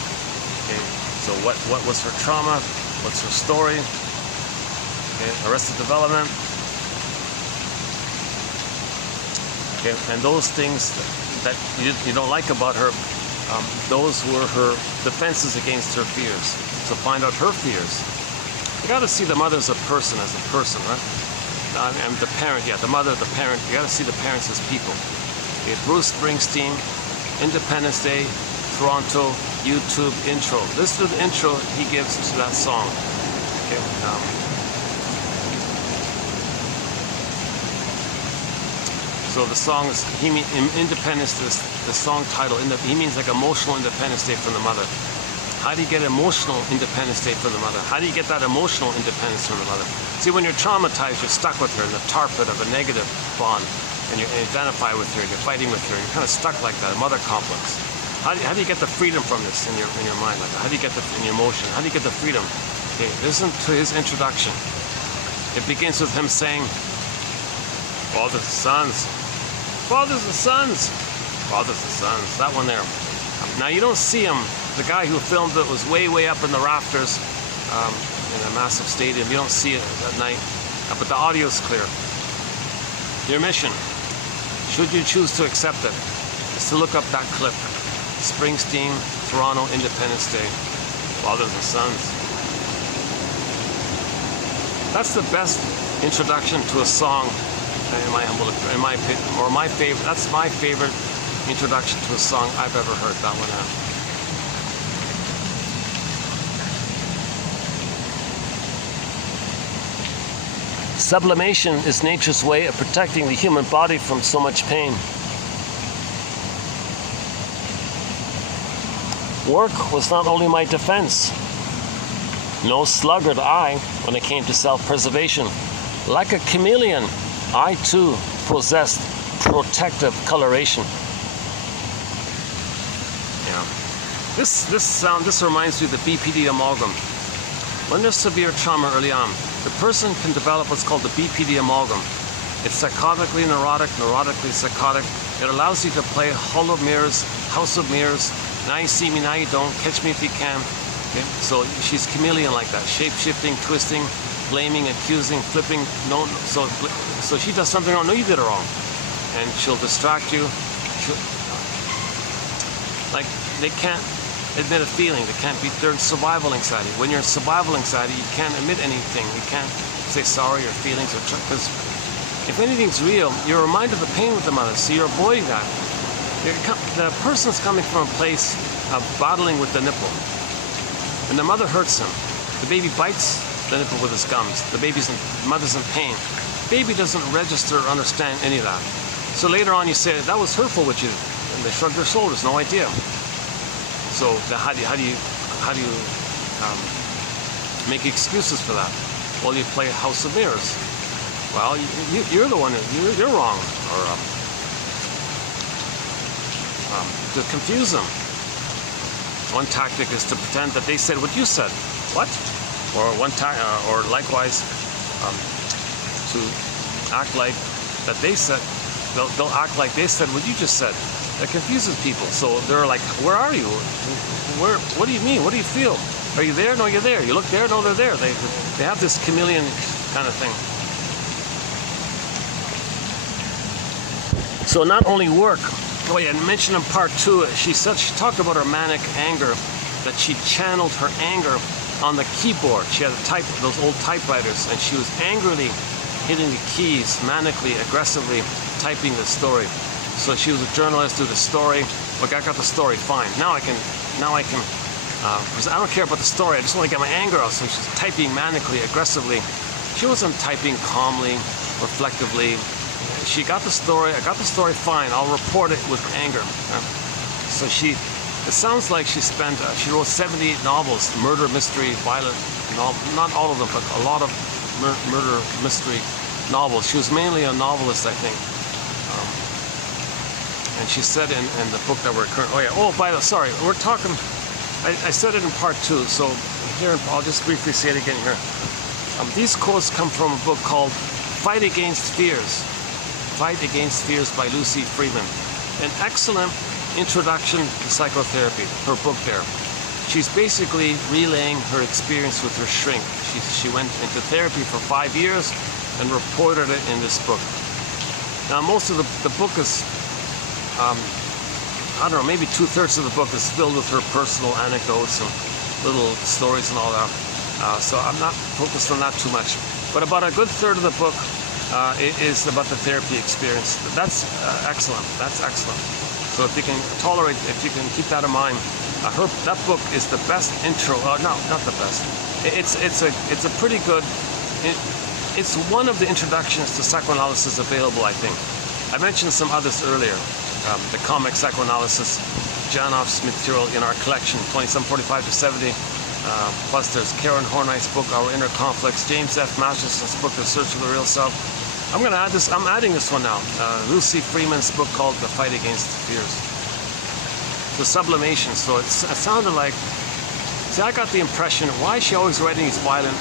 Okay. So what was her trauma? What's her story? Okay. Arrested development. Okay. And those things that you don't like about her, those were her defenses against her fears. So find out her fears. You got to see the mother as a person, right? And the parent, the mother, the parent. You got to see the parents as people. Okay, Bruce Springsteen, Independence Day, Toronto, YouTube intro. Listen to the intro he gives to that song. Okay, so the song is, Independence, the song title, he means like emotional Independence Day from the mother. How do you get emotional Independence Day from the mother? How do you get that emotional independence from the mother? See, when you're traumatized, you're stuck with her in the tar pit of a negative bond, and you identify with her, you're fighting with her, you're kind of stuck like that, a mother complex. How do you get the freedom from this in your mind? Like, how do you get in your emotion? How do you get the freedom? Okay, listen to his introduction. It begins with him saying, fathers and sons, fathers and sons, fathers and sons. That one there. Now you don't see him. The guy who filmed it was way up in the rafters in a massive stadium. You don't see it at night, but the audio is clear. Your mission, should you choose to accept it, is to look up that clip. Springsteen, Toronto, Independence Day, fathers and sons. That's the best introduction to a song, in my opinion, or my favorite. That's my favorite introduction to a song I've ever heard. That one out. Sublimation is nature's way of protecting the human body from so much pain. Work was not only my defense. No sluggard I, when it came to self-preservation. Like a chameleon, I too possessed protective coloration. Yeah. This reminds me of the BPD amalgam. When there's severe trauma early on, the person can develop what's called the BPD amalgam. It's psychotically neurotic, neurotically psychotic, It allows you to play Hall of Mirrors, House of Mirrors. Now you see me, now you don't. Catch me if you can. Okay? So she's chameleon like that, shape-shifting, twisting, blaming, accusing, flipping. No, so she does something wrong. No, you did it wrong, and she'll distract you. Like they can't admit a feeling. They're in survival anxiety. When you're in survival anxiety, you can't admit anything. You can't say sorry or feelings or because if anything's real, you're reminded of the pain with the mother, so you're avoiding that. The person's coming from a place of battling with the nipple, and the mother hurts him. The baby bites the nipple with his gums. The mother's in pain. The baby doesn't register or understand any of that. So later on, you say that was hurtful with you, and they shrug their shoulders, no idea. So how do you make excuses for that? Well, you play House of Mirrors. Well, you're the one. You're wrong, or to confuse them. One tactic is to pretend that they said what you said. What? Or or likewise, to act like that they said. They'll act like they said what you just said. That confuses people. So they're like, "Where are you? Where? What do you mean? What do you feel? Are you there? No, you're there. You look there? No, they're there." They have this chameleon kind of thing. So not only work. Oh yeah, I mentioned in part 2, she talked about her manic anger, that she channeled her anger on the keyboard. She had those old typewriters, and she was angrily hitting the keys, manically, aggressively typing the story. So she was a journalist, do the story. Look, I got the story, fine. Now I can, because I don't care about the story, I just want to get my anger out. So she's typing manically, aggressively. She wasn't typing calmly, reflectively. She got the story, I got the story, fine, I'll report it with anger. So it sounds like she wrote 78 novels, murder, mystery, violent, not all of them, but a lot of murder, mystery novels. She was mainly a novelist, I think. And she said in the book that we're currently, we're talking, I said it in part 2, so here, I'll just briefly say it again here. These quotes come from a book called Fight Against Fears. Fight Against Fears by Lucy Freeman. An excellent introduction to psychotherapy, her book there. She's basically relaying her experience with her shrink. She went into therapy for 5 years and reported it in this book. Now most of the book is, I don't know, maybe 2/3 of the book is filled with her personal anecdotes and little stories and all that. So I'm not focused on that too much. But about a good third of the book is about the therapy experience. That's excellent. That's excellent. So if you can keep that in mind, that book is the best intro. No, not the best. It's a pretty good. It's one of the introductions to psychoanalysis available, I think. I mentioned some others earlier. The comic psychoanalysis, Janoff's material in our collection, 2745 to 70. Plus there's Karen Hornight's book, Our Inner Conflicts, James F. Masterson's book, The Search for the Real Self. I'm adding this one now. Lucy Freeman's book called The Fight Against Fears. The sublimation. So it sounded like, see, I got the impression, why is she always writing these violent,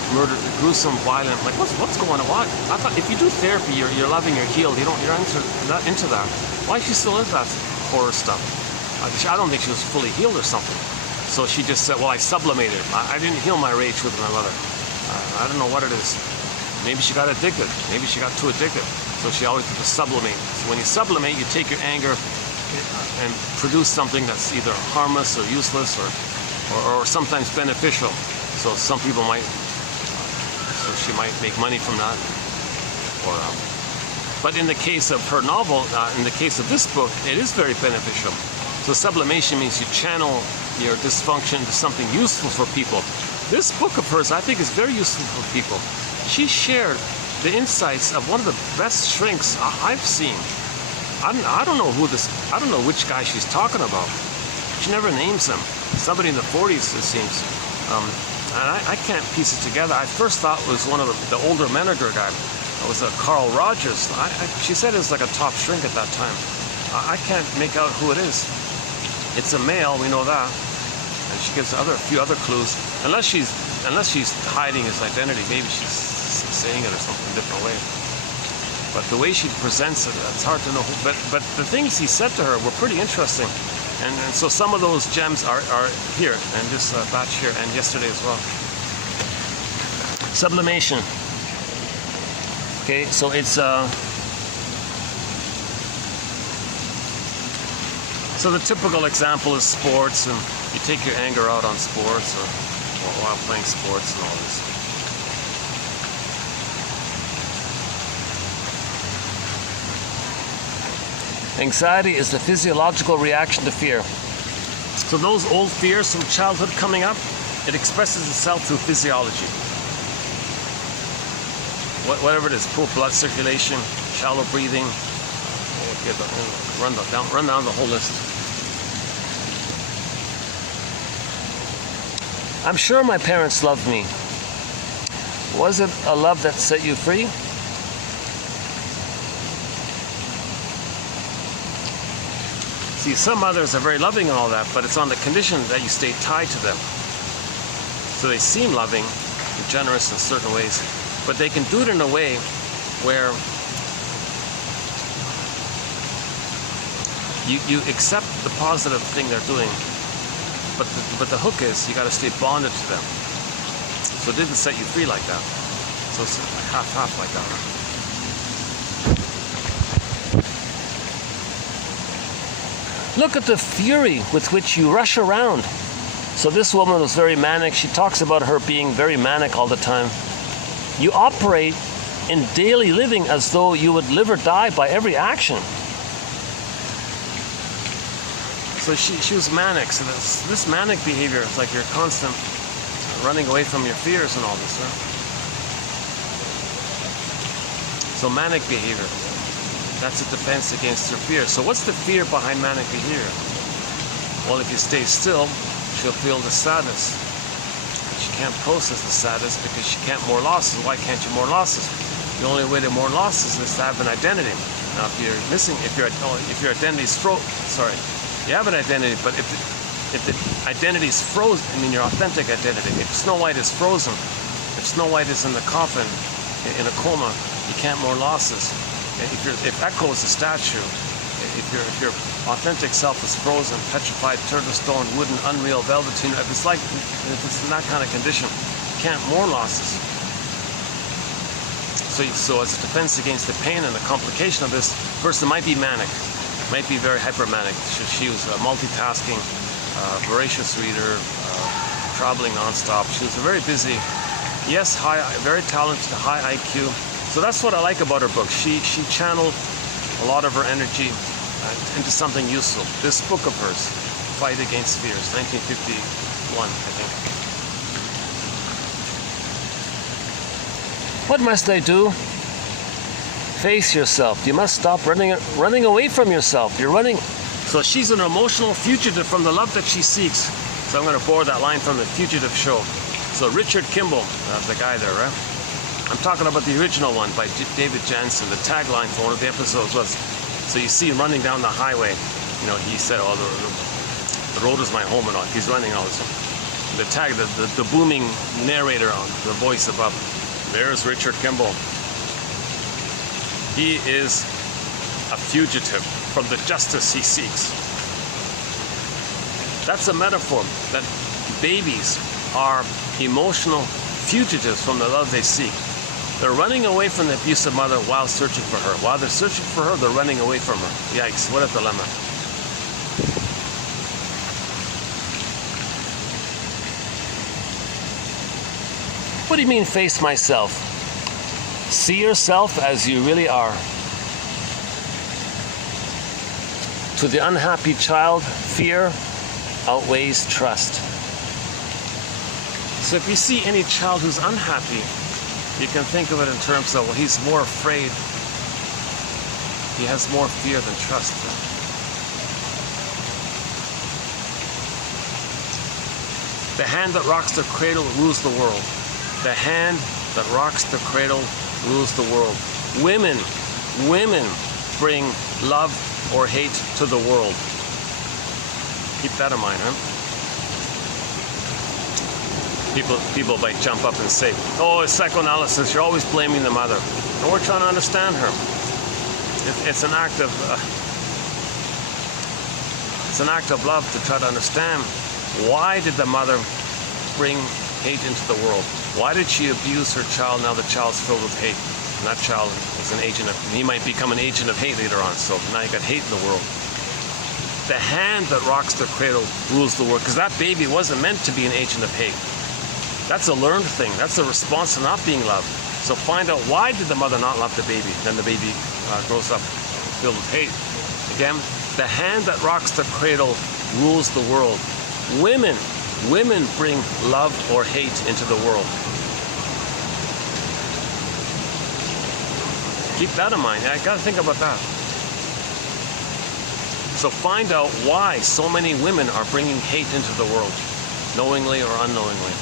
gruesome, violent, like what's going on? I thought if you do therapy, you're loving, you're healed, you're not into that. Why is she still into that horror stuff? I don't think she was fully healed or something. So she just said, well, I sublimated. I didn't heal my rage with my mother. I don't know what it is. Maybe she got addicted. Maybe she got too addicted. So she always did the sublimate. So when you sublimate, you take your anger and produce something that's either harmless or useless or sometimes beneficial. So some people so she might make money from that. But in the case of her novel, in the case of this book, it is very beneficial. So sublimation means you channel your dysfunction to something useful for people. This book of hers, I think, is very useful for people. She shared the insights of one of the best shrinks I've seen. I don't know which guy she's talking about. She never names him. Somebody in the 40s, it seems. And I can't piece it together. I first thought it was one of the older Menninger guy. It was Carl Rogers. She said it was like a top shrink at that time. I can't make out who it is. It's a male, we know that. And she gives a few other clues. Unless she's hiding his identity, maybe she's saying it or something a different way. But the way she presents it, it's hard to know. But the things he said to her were pretty interesting. And so some of those gems are here, and this batch here, and yesterday as well. Sublimation. Okay, so it's so the typical example is sports, and you take your anger out on sports or while playing sports and all this. Anxiety is the physiological reaction to fear. So those old fears from childhood coming up, it expresses itself through physiology. Whatever it is, poor blood circulation, shallow breathing, run down the whole list. I'm sure my parents loved me. Was it a love that set you free? See, some mothers are very loving and all that, but it's on the condition that you stay tied to them. So they seem loving and generous in certain ways, but they can do it in a way where you accept the positive thing they're doing, but the hook is you got to stay bonded to them. So it didn't set you free like that. So it's half like that. Right? Look at the fury with which you rush around. So this woman was very manic. She talks about her being very manic all the time. You operate in daily living as though you would live or die by every action. So she was manic. So this manic behavior is like you're constant running away from your fears and all this. Huh? So manic behavior. That's a defense against her fear. So what's the fear behind manic behavior? Well, if you stay still, she'll feel the sadness. She can't process the sadness because she can't more losses. Why can't you more losses? The only way to more losses is to have an identity. Now, if you're missing, if your identity's you have an identity, but if the identity is frozen, I mean your authentic identity. If Snow White is frozen, if Snow White is in the coffin, in a coma, you can't more losses. If Echo is a statue, if your authentic self is frozen, petrified, turned to stone, wooden, unreal, velveteen, if it's in that kind of condition, you can't more losses. So as a defense against the pain and the complication of this, person might be manic, might be very hypermanic. She was multitasking, voracious reader, traveling nonstop. She was very busy. Yes, very talented, high IQ. So that's what I like about her book. She channeled a lot of her energy into something useful. This book of hers, Fight Against Fears, 1951, I think. What must I do? Face yourself. You must stop running away from yourself. You're running. So she's an emotional fugitive from the love that she seeks. So I'm going to borrow that line from the Fugitive show. So Richard Kimball, the guy there, right? I'm talking about the original one by David Jansen. The tagline for one of the episodes was, so you see him running down the highway. You know, he said, oh, the road is my home and all. He's running all this. The booming narrator on the voice above. There's Richard Kimball. He is a fugitive from the justice he seeks. That's a metaphor that babies are emotional fugitives from the love they seek. They're running away from the abusive mother while searching for her. While they're searching for her, they're running away from her. Yikes, what a dilemma. What do you mean, face myself? See yourself as you really are. To the unhappy child, fear outweighs trust. So if you see any child who's unhappy, you can think of it in terms of, well, he's more afraid. He has more fear than trust. The hand that rocks the cradle rules the world. The hand that rocks the cradle rules the world. Women bring love or hate to the world. Keep that in mind, huh? People might jump up and say, oh, it's psychoanalysis, you're always blaming the mother. And we're trying to understand her. It's an act of love to try to understand, why did the mother bring hate into the world? Why did she abuse her child? Now the child's filled with hate. And that child is an agent of, he might become an agent of hate later on. So now you got hate in the world. The hand that rocks the cradle rules the world. Because that baby wasn't meant to be an agent of hate. That's a learned thing. That's a response to not being loved. So find out, why did the mother not love the baby? Then the baby grows up filled with hate. Again, the hand that rocks the cradle rules the world. Women bring love or hate into the world. Keep that in mind. I gotta think about that. So find out why so many women are bringing hate into the world, knowingly or unknowingly.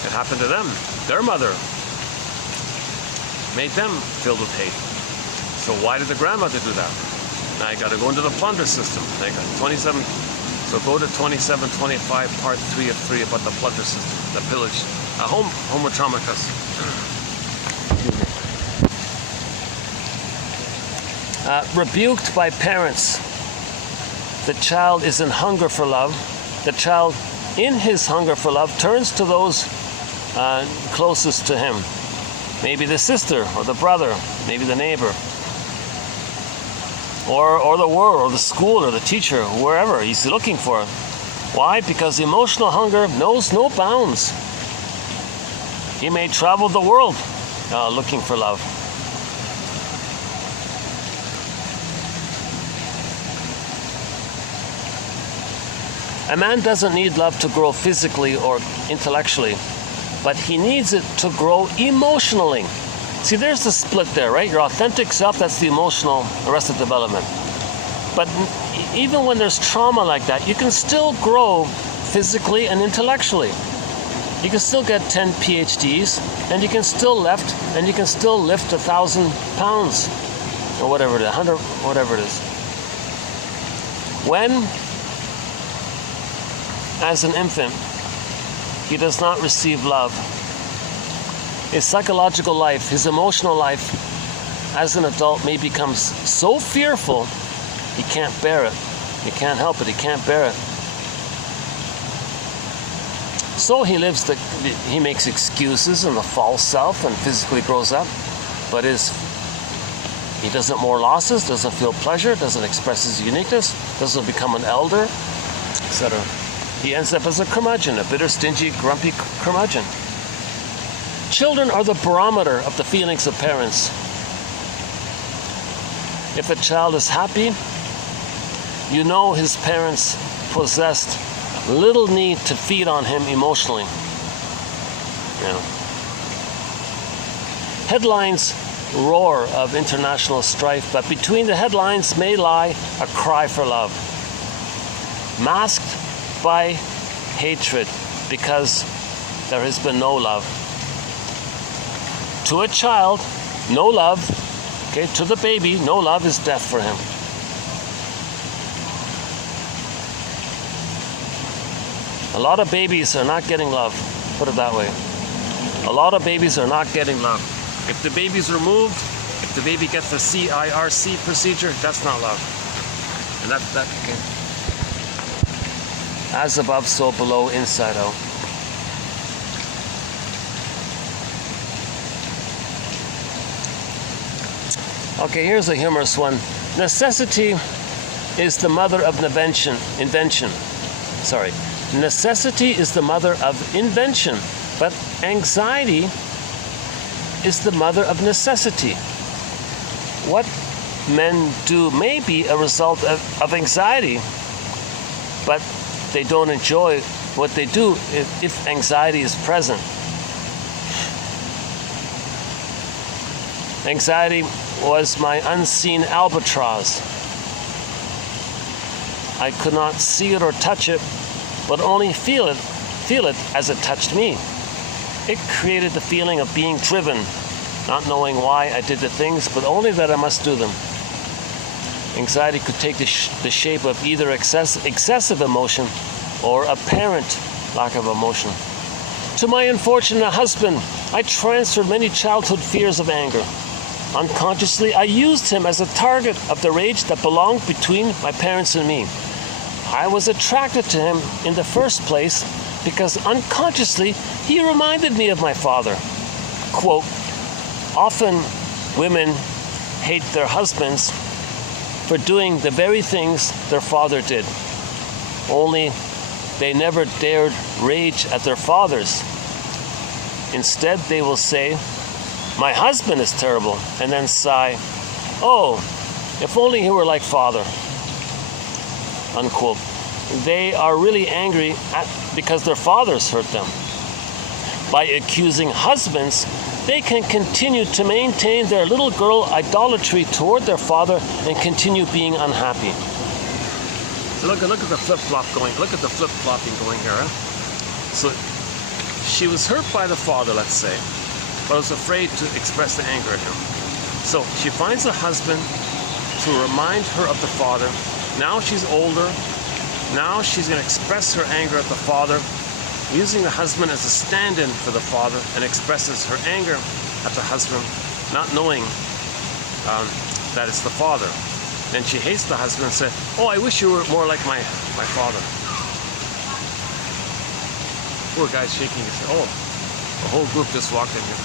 It happened to them. Their mother made them filled with hate. So why did the grandmother do that? Now you got to go into the plunder system. Now you got 27. So go to 2725, part 3 of 3 about the plunder system, the pillage. Homo Traumacus. Rebuked by parents. The child is in hunger for love. The child, in his hunger for love, turns to those closest to him. Maybe the sister or the brother, maybe the neighbor, or the world, or the school, or the teacher, wherever he's looking for it. Why? Because emotional hunger knows no bounds. He may travel the world looking for love. A man doesn't need love to grow physically or intellectually, but he needs it to grow emotionally. See, there's the split there, right? Your authentic self, that's the emotional arrested development. But even when there's trauma like that, you can still grow physically and intellectually. You can still get 10 PhDs, and you can still lift 1,000 pounds, or whatever it is, 100, whatever it is. When, as an infant, he does not receive love, his psychological life, his emotional life as an adult may become so fearful he can't bear it. He can't help it. He can't bear it. So he makes excuses in the false self and physically grows up, but he doesn't more losses, doesn't feel pleasure, doesn't express his uniqueness, doesn't become an elder, etc. He ends up as a curmudgeon, a bitter, stingy, grumpy curmudgeon. Children are the barometer of the feelings of parents. If a child is happy, you know his parents possessed little need to feed on him emotionally. Headlines roar of international strife, but between the headlines may lie a cry for love, masked by hatred because there has been no love. To a child, no love. Okay, to the baby, no love is death for him. A lot of babies are not getting love. Put it that way. A lot of babies are not getting love. If the baby's removed, if the baby gets the CIRC procedure, that's not love. And that okay. As above, so below, inside out. Okay, here's a humorous one. Necessity is the mother of invention. Necessity is the mother of invention, but anxiety is the mother of necessity. What men do may be a result of anxiety, but they don't enjoy what they do if anxiety is present. Anxiety was my unseen albatross. I could not see it or touch it, but only feel it as it touched me. It created the feeling of being driven, not knowing why I did the things, but only that I must do them. Anxiety could take the shape of either excessive emotion or apparent lack of emotion. To my unfortunate husband, I transferred many childhood fears of anger. Unconsciously, I used him as a target of the rage that belonged between my parents and me. I was attracted to him in the first place because unconsciously he reminded me of my father. Quote, often women hate their husbands for doing the very things their father did. Only they never dared rage at their fathers. Instead, they will say, my husband is terrible, and then sigh, oh, if only he were like father. Unquote. They are really angry because their fathers hurt them. By accusing husbands, they can continue to maintain their little girl idolatry toward their father and continue being unhappy. Look at the flip-flop going. Look at the flip-flopping going here. Huh? So she was hurt by the father, let's say, but was afraid to express the anger at him. So she finds a husband to remind her of the father. Now she's older. Now she's going to express her anger at the father, using the husband as a stand-in for the father, and expresses her anger at the husband, not knowing that it's the father. Then she hates the husband and says, oh, I wish you were more like my father. Poor guy's shaking his head. Oh, the whole group just walked in here.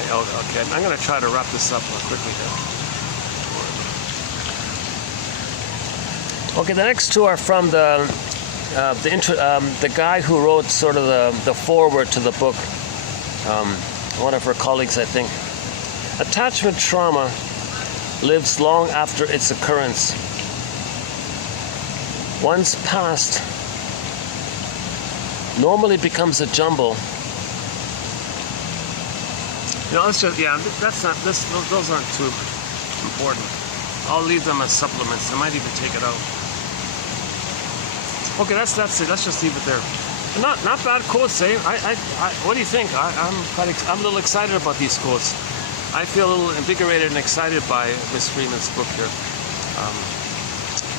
Okay, I'm going to try to wrap this up quickly here. Okay, the next two are from the guy who wrote sort of the foreword to the book. One of her colleagues, I think. Attachment trauma lives long after its occurrence. Once past, normally becomes a jumble. It's just, those aren't too important. I'll leave them as supplements. I might even take it out. Okay, that's it. Let's just leave it there. Not bad quotes, eh? What do you think? I'm a little excited about these quotes. I feel a little invigorated and excited by Miss Freeman's book here.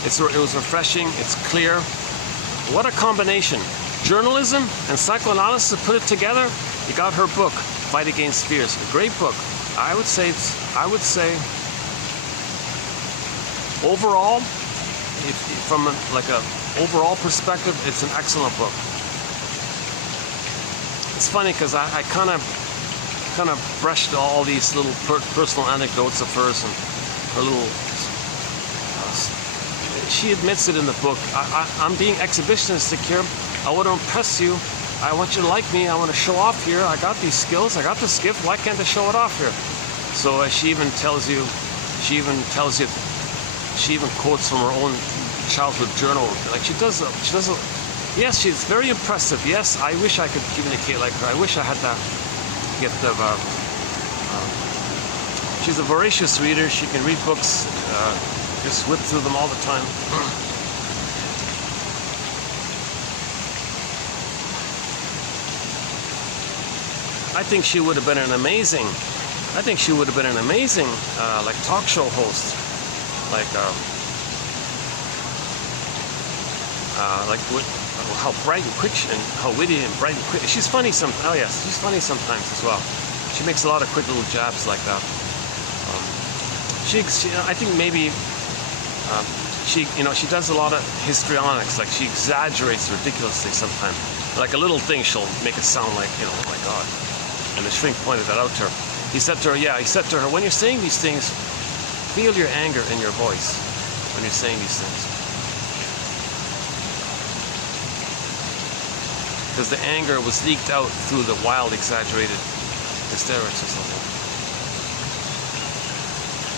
It was refreshing. It's clear. What a combination! Journalism and psychoanalysis put it together. You got her book, Fight Against Fears. A great book. I would say overall, from a overall perspective, it's an excellent book. It's funny because I kind of brushed all these little personal anecdotes of hers and her little. She admits it in the book. I'm being exhibitionistic here. I want to impress you. I want you to like me. I want to show off here. I got these skills. I got this gift. Why can't I show it off here? So she even quotes from her own childhood journal. Like she does. Yes, she's very impressive. Yes, I wish I could communicate like her. I wish I had that gift of. She's a voracious reader. She can read books, just whip through them all the time. I think she would have been an amazing. Like talk show host. Like how bright and quick and how witty and bright and quick. She's funny sometimes. Oh yes, she's funny sometimes as well. She makes a lot of quick little jabs like that. I think maybe she does a lot of histrionics. Like she exaggerates ridiculously sometimes. Like a little thing, she'll make it sound like, oh my God. And the shrink pointed that out to her. He said to her, when you're saying these things, feel your anger in your voice when you're saying these things. Because the anger was leaked out through the wild, exaggerated hysterics or something.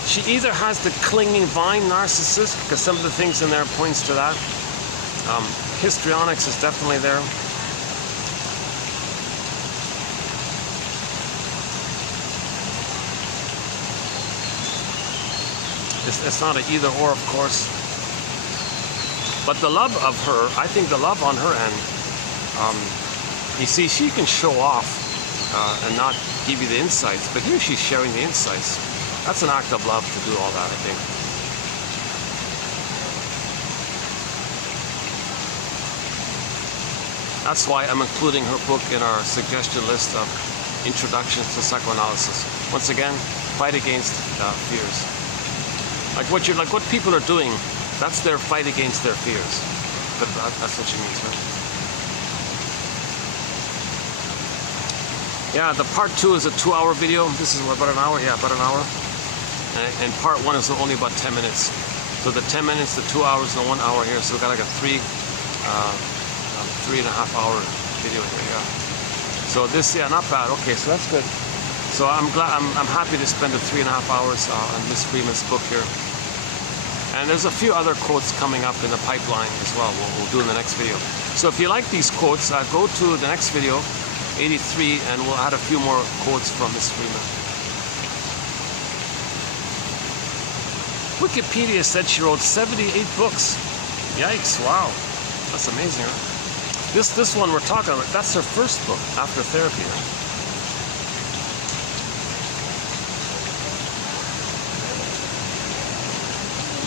She either has the clinging vine narcissist, because some of the things in there points to that. Histrionics is definitely there. It's not an either or, of course. But the love of her, I think the love on her end, you see, she can show off and not give you the insights, but here she's sharing the insights. That's an act of love to do all that, I think. That's why I'm including her book in our suggestion list of introduction to psychoanalysis. Once again, fight against fears. Like what people are doing, that's their fight against their fears. That's what she means, right? Yeah, the part 2 is a 2-hour video. This is about an hour. Yeah, about an hour. And part 1 is only about 10 minutes. So the 10 minutes, the 2 hours, and the 1 hour here. So we've got like a 3.5 hour video here. Yeah. So this, yeah, not bad. Okay, so that's good. So I'm happy to spend the 3.5 hours on Miss Freeman's book here. And there's a few other quotes coming up in the pipeline as well. We'll do in the next video. So if you like these quotes, go to the next video, 83, and we'll add a few more quotes from Miss Freeman. Wikipedia said she wrote 78 books. Yikes! Wow, that's amazing. Right? This one we're talking about, that's her first book after therapy. Right?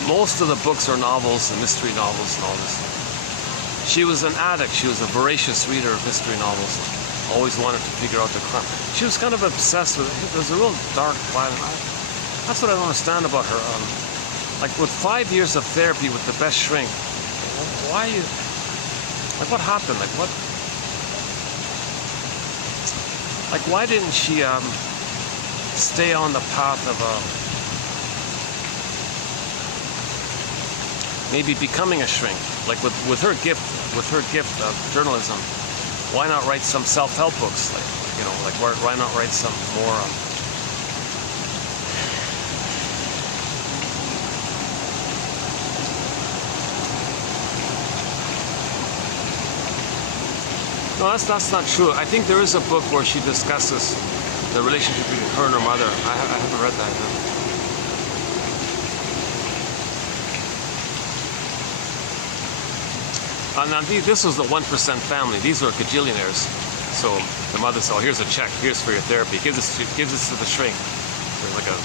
Most of the books are novels and mystery novels and all this. She was an addict. She was a voracious reader of mystery novels. Always wanted to figure out the crime. She was kind of obsessed with it. There's a real dark, violent. That's what I don't understand about her. Like with 5 years of therapy with the best shrink, why you? Like what happened? Like what? Like why didn't she stay on the path of maybe becoming a shrink? Like with her gift of journalism. Why not write some self-help books? Like, you know, like why not write some more? No, that's not true. I think there is a book where she discusses the relationship between her and her mother. I haven't read that. No. Now this was the 1% family. These were gajillionaires. So the mother said, "Oh, here's a check. Here's for your therapy. Gives this to the shrink." There's like a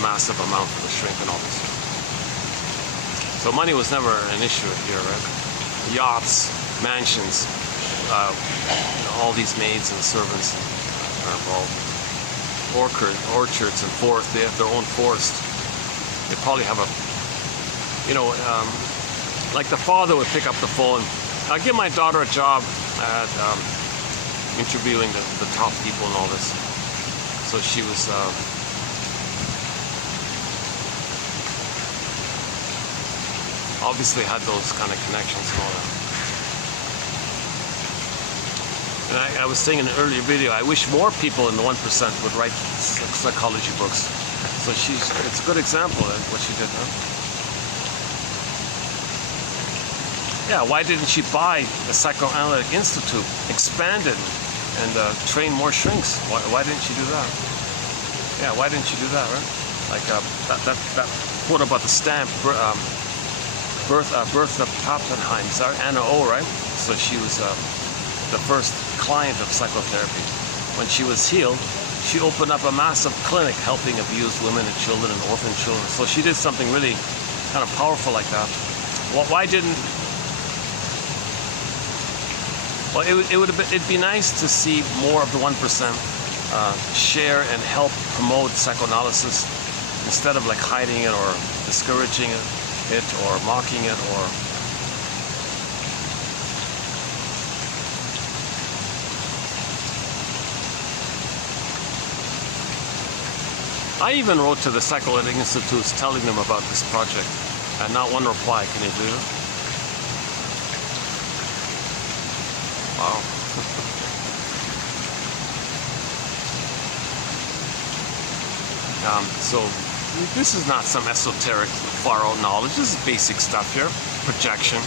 massive amount for the shrink and all this. So money was never an issue here, right? Yachts, mansions, all these maids and servants are involved. Orchards and forest. They have their own forest. They probably have a, like the father would pick up the phone. I'll give my daughter a job at interviewing the top people and all this. So she was obviously had those kind of connections and all that. And I was saying in an earlier video, I wish more people in the 1% would write psychology books. So it's a good example of what she did, huh? Yeah, why didn't she buy the Psychoanalytic Institute, expand it, and train more shrinks? Why didn't she do that? Yeah, why didn't she do that, right? Like that quote about the stamp, Bertha Pappenheim, sorry, Anna O, right? So she was the first client of psychotherapy. When she was healed, she opened up a massive clinic helping abused women and children and orphan children. So she did something really kind of powerful like that. Well, why didn't? Well, it'd be nice to see more of the 1% share and help promote psychoanalysis instead of like hiding it or discouraging it or mocking it or. I even wrote to the Psychoanalytic Institutes telling them about this project and not one reply. Can you believe it? Wow. So this is not some esoteric, far-out knowledge. This is basic stuff here. Projection,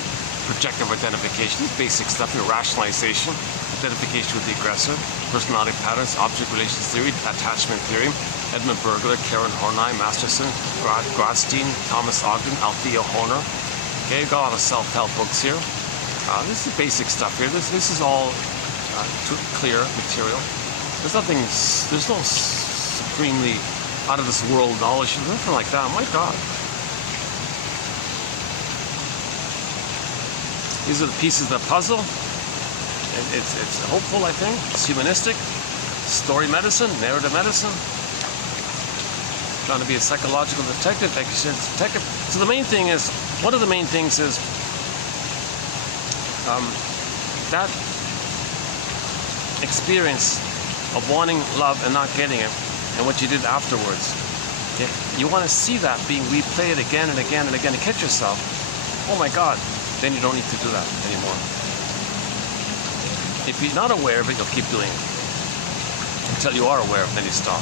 projective identification. This is basic stuff here. Rationalization, identification with the aggressor, personality patterns, object relations theory, attachment theory. Edmund Berger, Karen Horney, Masterson, Gradstein, Thomas Ogden, Althea Horner. Okay, got a lot of self-help books here. This is basic stuff here. This is all clear material. There's no supremely out of this world knowledge. There's nothing like that. My God. These are the pieces of the puzzle. It's hopeful, I think. It's humanistic. story medicine, narrative medicine. Trying to be a psychological detective, like you said, detective. So the main thing is, one of the main things is that experience of wanting love and not getting it, and what you did afterwards. Okay? You want to see that being replayed again and again and again, and catch yourself. Oh my God! Then you don't need to do that anymore. If you're not aware of it, you'll keep doing it until you are aware of it, then you stop.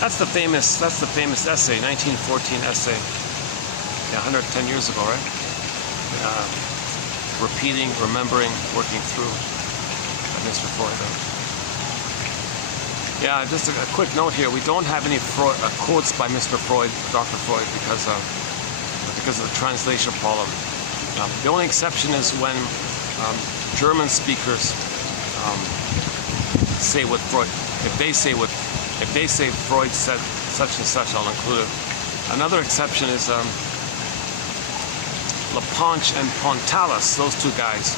That's the famous essay, 1914 essay, 110 years ago, right? Repeating, remembering, working through, by Mr. Freud. Yeah, just a quick note here. We don't have any quotes by Mr. Freud, Dr. Freud, because of the translation problem. The only exception is when German speakers say what Freud. If they say Freud said such and such, I'll include it. Another exception is Laponche and Pontalis, those two guys.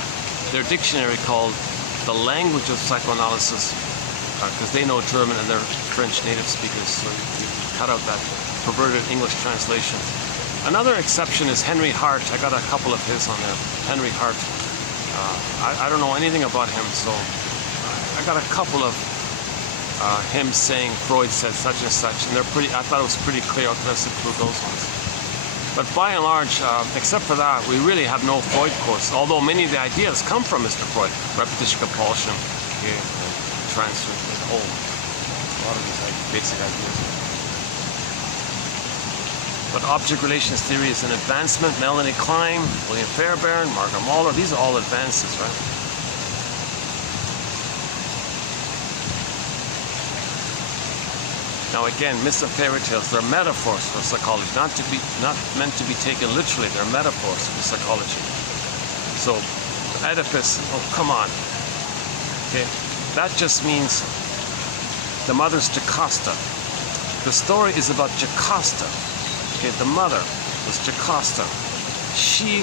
Their dictionary called The Language of Psychoanalysis, because they know German and they're French native speakers, so you cut out that perverted English translation. Another exception is Henry Hart. I got a couple of his on there. Henry Hart. I don't know anything about him, so I got a couple of him saying Freud said such and such, and they're pretty. I thought it was pretty clear. Let's include those ones. But by and large, except for that, we really have no Freud course. Although many of the ideas come from Mr. Freud, repetition, compulsion, transfer, a lot of these basic ideas. But object relations theory is an advancement. Melanie Klein, William Fairbairn, Margaret Mahler. These are all advances, right? Now again, myths and fairy tales, they're metaphors for psychology, not meant to be taken literally. They're metaphors for psychology. So Oedipus, oh come on. Okay, that just means the mother's Jocasta. The story is about Jocasta. Okay, the mother was Jocasta. She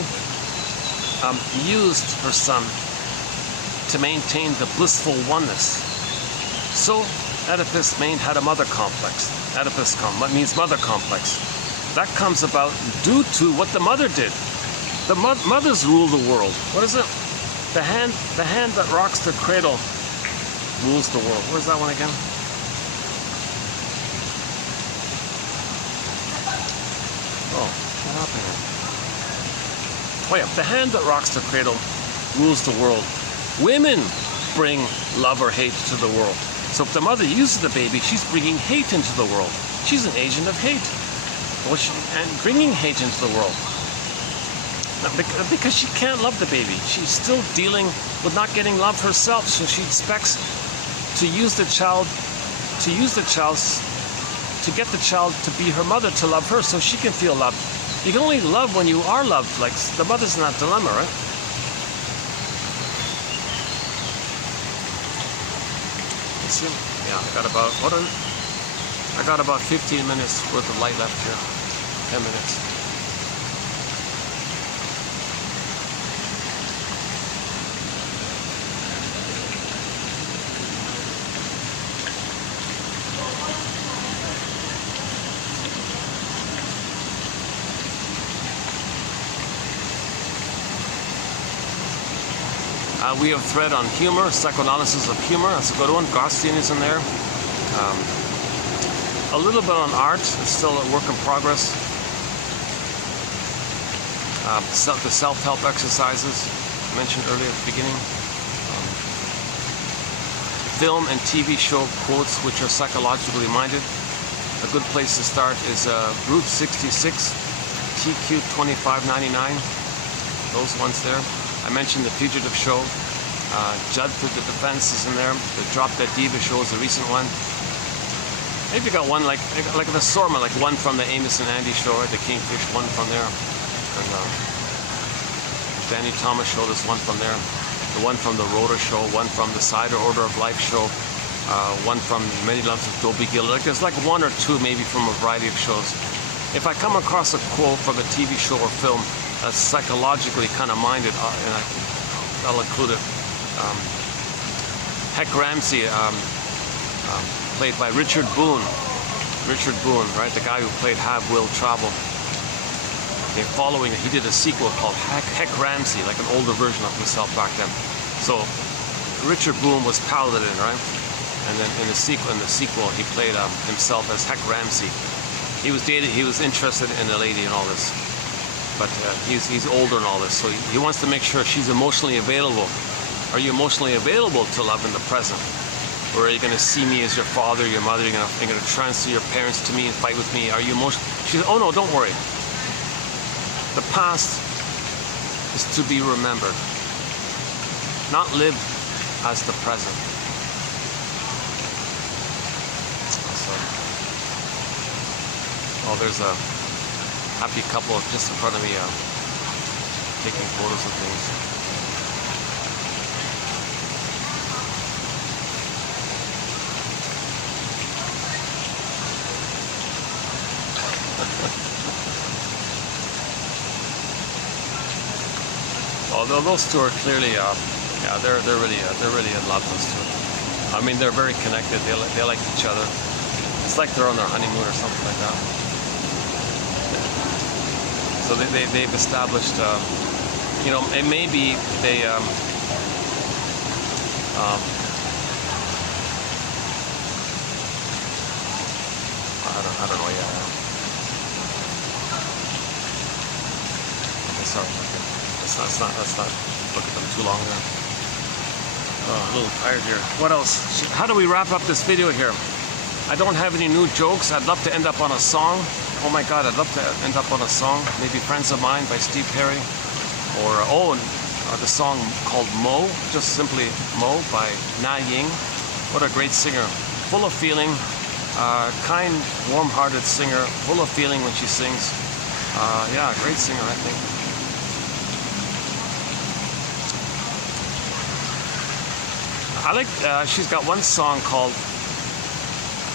used her son to maintain the blissful oneness. So Oedipus had a mother complex. Oedipus means mother complex. That comes about due to what the mother did. The mothers rule the world. What is it? The hand that rocks the cradle rules the world. Where's that one again? Oh, what happened here? Oh yeah, the hand that rocks the cradle rules the world. Women bring love or hate to the world. So if the mother uses the baby, she's bringing hate into the world. She's an agent of hate. And bringing hate into the world. Because she can't love the baby. She's still dealing with not getting love herself. So she expects to use the child, to get the child to be her mother, to love her so she can feel loved. You can only love when you are loved. Like the mother's in that dilemma, right? See? Yeah, I got about 15 minutes worth of light left here. 10 minutes. We have a thread on humor, psychoanalysis of humor. That's a good one. Gostian is in there. A little bit on art. It's still a work in progress. The self-help exercises mentioned earlier at the beginning. Film and TV show quotes which are psychologically minded. A good place to start is Route 66, TQ 2599. Those ones there. I mentioned The Fugitive Show. Judd for the Defense is in there. The Drop Dead Diva Show is a recent one. Maybe you got one like an assortment, like one from the Amos and Andy Show, right? The Kingfish, one from there. And Danny Thomas Show, there's one from there. The one from the Rotor Show, one from the Cider Order of Life Show, one from Many Loves of Dobie Gilder. Like there's like one or two maybe from a variety of shows. If I come across a quote from a TV show or film that's psychologically kind of minded, and I'll include it. Heck Ramsey, played by Richard Boone. Richard Boone, right? The guy who played Have Will Travel. Okay, following, he did a sequel called Heck Ramsey, like an older version of himself back then. So Richard Boone was Paladin, right? And then in the sequel, he played himself as Heck Ramsey. He was interested in the lady and all this, but he's older and all this, so he wants to make sure she's emotionally available. Are you emotionally available to love in the present? Or are you going to see me as your father, your mother? You're going to transfer your parents to me and fight with me? Are you emotional? She said, oh no, don't worry. The past is to be remembered, not lived as the present. So, oh, there's a happy couple just in front of me taking photos of things. Although those two are clearly, yeah, they're really in love. Those two. I mean, they're very connected. They like each other. It's like they're on their honeymoon or something like that. So they've established, you know, it may be they. I don't know. Yeah. Okay, sorry. Okay. Let's not look at them too long there. Oh, a little tired here. What else? How do we wrap up this video here? I don't have any new jokes. I'd love to end up on a song. Oh my God, I'd love to end up on a song. Maybe Friends of Mine by Steve Perry. Or, the song called Mo, just simply Mo by Na Ying. What a great singer. Full of feeling. Kind, warm-hearted singer. Full of feeling when she sings. Yeah, great singer, I think. I like, she's got one song called,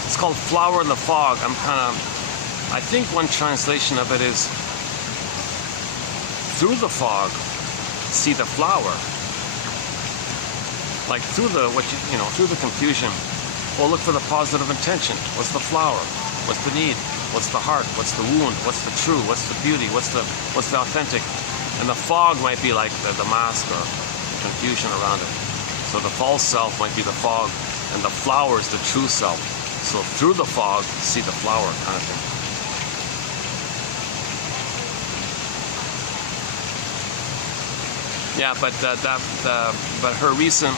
it's called Flower in the Fog. I think one translation of it is, through the fog, see the flower. Like through the, through the confusion, well, look for the positive intention. What's the flower? What's the need? What's the heart? What's the wound? What's the true? What's the beauty? What's the authentic? And the fog might be like the mask or the confusion around it. So the false self might be the fog, and the flower is the true self. So through the fog, see the flower, kind of thing. Yeah, but her recent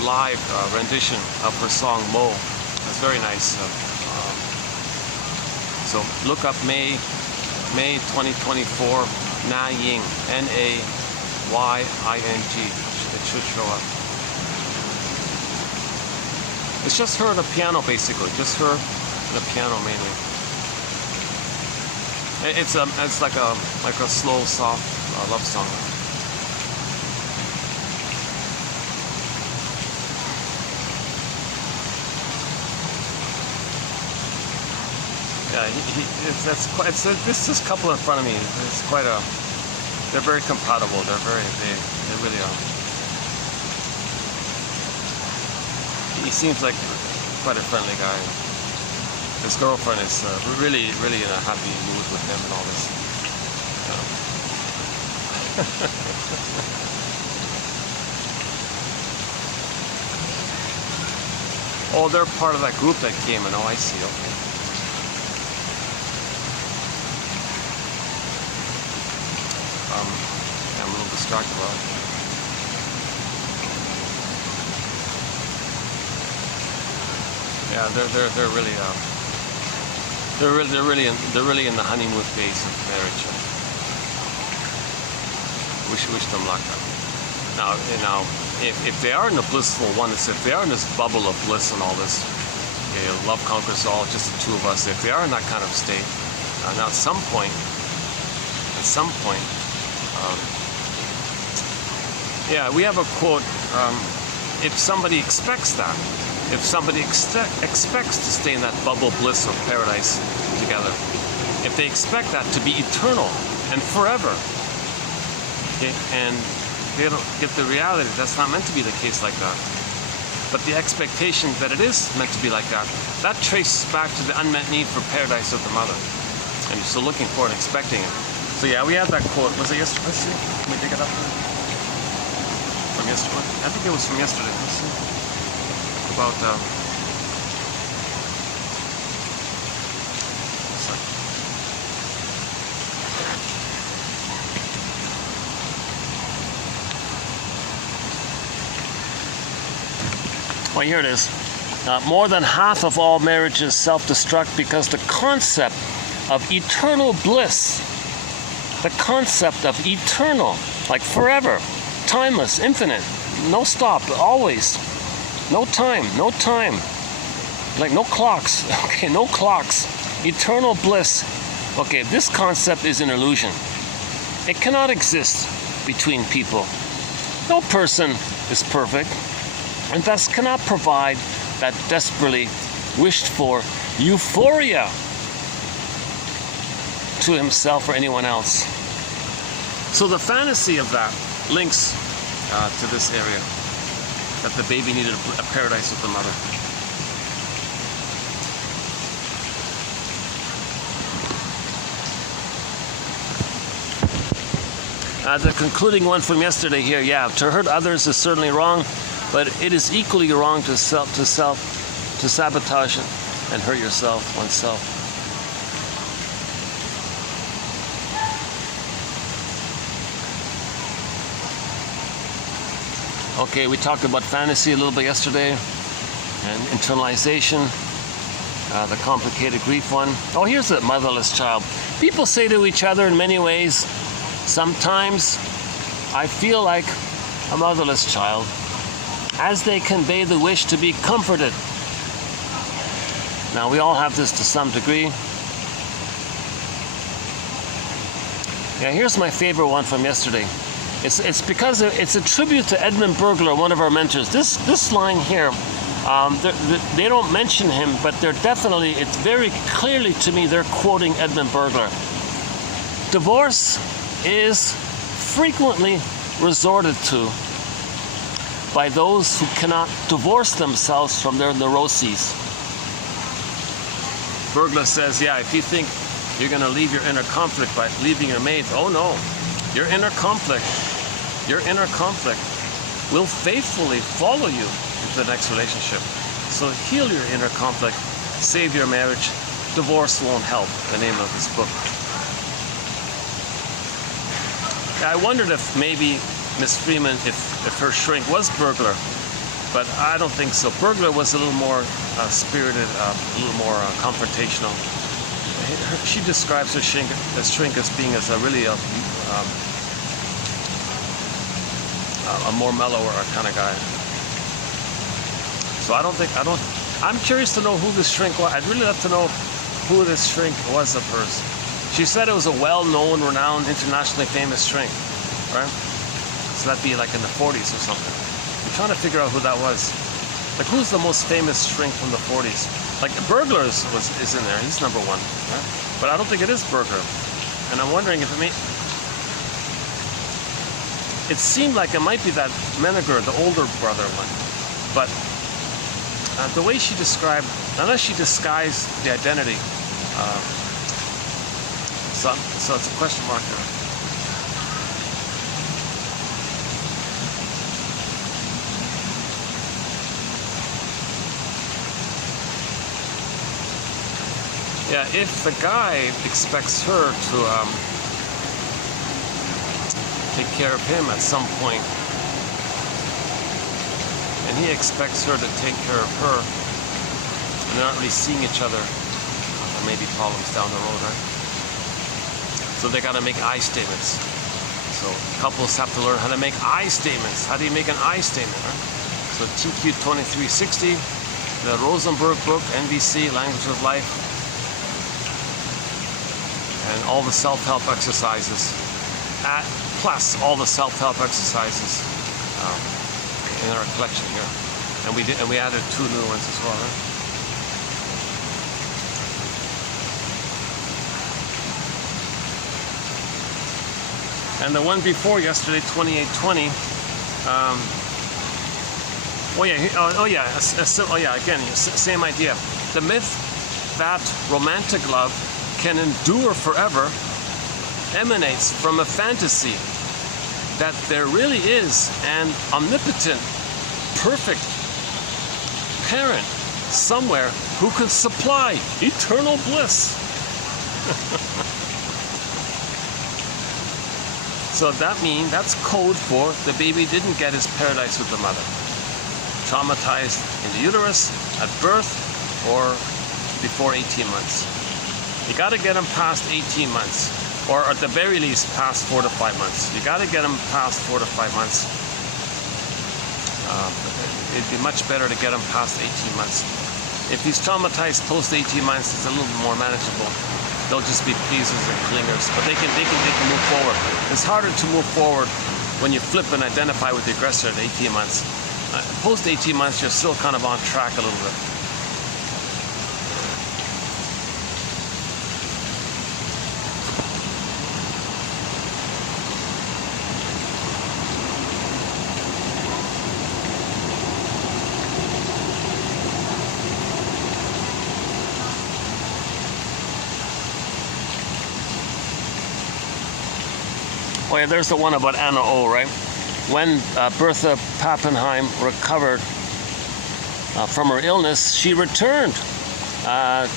live rendition of her song Mo is very nice. So look up May 2024, Na Ying, NAYING. It should show up. It's just her and a piano, basically. Just her and a piano, mainly. It's like a slow, soft love song. Yeah, this couple in front of me. It's quite a. They're very compatible. They really are. He seems like quite a friendly guy. His girlfriend is really in a happy mood with him and all this. Oh, they're part of that group that came in. Oh, I see. Okay. I'm a little distracted about it. Yeah, they're really in the honeymoon phase of marriage. Wish them luck. Now, if they are in the blissful oneness, if they are in this bubble of bliss and all this, okay, love conquers all, just the two of us. If they are in that kind of state, now at some point. Yeah, we have a quote, if somebody expects that, if somebody expects to stay in that bubble bliss or paradise together, if they expect that to be eternal and forever, okay, and they don't get the reality, that's not meant to be the case like that. but the expectation that it is meant to be like that, that traces back to the unmet need for paradise of the mother. And you're still looking for it and expecting it. So yeah, we had that quote. Was it yesterday? Let's see. Can we dig it up? From yesterday? I think it was from yesterday. Let's see. About, well, here it is. More than half of all marriages self-destruct because the concept of eternal bliss, the concept of eternal, like forever, timeless, infinite, no stop, always, no time, like no clocks, okay, no clocks, eternal bliss. Okay, this concept is an illusion. It cannot exist between people. No person is perfect, and thus cannot provide that desperately wished for euphoria to himself or anyone else. So the fantasy of that links to this area, that the baby needed a paradise with the mother. The concluding one from yesterday here, yeah, to hurt others is certainly wrong, but it is equally wrong to sabotage and hurt oneself. Okay, we talked about fantasy a little bit yesterday, and internalization, the complicated grief one. Oh, here's the motherless child. People say to each other in many ways, sometimes I feel like a motherless child, as they convey the wish to be comforted. Now, we all have this to some degree. Yeah, here's my favorite one from yesterday. It's because it's a tribute to Edmund Burglar, one of our mentors. This line here, they don't mention him, but it's very clearly to me, they're quoting Edmund Burglar. Divorce is frequently resorted to by those who cannot divorce themselves from their neuroses. Burglar says, yeah, if you think you're going to leave your inner conflict by leaving your mate, oh no, your inner conflict will faithfully follow you into the next relationship. So heal your inner conflict, save your marriage. Divorce won't help, the name of this book. I wondered if maybe Miss Freeman, if her shrink was Burglar, but I don't think so. Burglar was a little more spirited, a little more confrontational. She describes her shrink as being as a really a more mellower kind of guy. So I'm curious to know who this shrink was. I'd really love to know who this shrink was of hers. She said it was a well-known, renowned, internationally famous shrink, right? So that'd be like in the 40s or something. I'm trying to figure out who that was. Like, who's the most famous shrink from the 40s? Like, Burglar's is in there. He's number one, right? But I don't think it is Burglar. And I'm wondering if it seemed like it might be that Menneger, the older brother one. But the way she described, unless she disguised the identity, so it's a question mark there. Yeah, if the guy expects her to take care of him at some point, and he expects her to take care of her, and they're not really seeing each other, there may be problems down the road, right? So they got to make I statements. So couples have to learn how to make I statements. How do you make an I statement, right? So TQ 2360, the Rosenberg book, NVC, Language of Life, and all the self-help exercises, plus all the self-help exercises in our collection here, and we added 2 new ones as well. Right? And the one before yesterday, 2820, Oh yeah, again, same idea. The myth that romantic love can endure forever emanates from a fantasy that there really is an omnipotent, perfect parent somewhere who can supply eternal bliss. So that's code for the baby didn't get his paradise with the mother. Traumatized in the uterus, at birth, or before 18 months. You got to get them past 18 months, or at the very least past 4 to 5 months. You got to get them past 4 to 5 months. It'd be much better to get them past 18 months. If he's traumatized post 18 months, it's a little bit more manageable. They'll just be pleasers and clingers, but they can move forward. It's harder to move forward when you flip and identify with the aggressor at 18 months. Post 18 months, you're still kind of on track a little bit. Oh yeah, there's the one about Anna O, right? When Bertha Pappenheim recovered from her illness, she returned to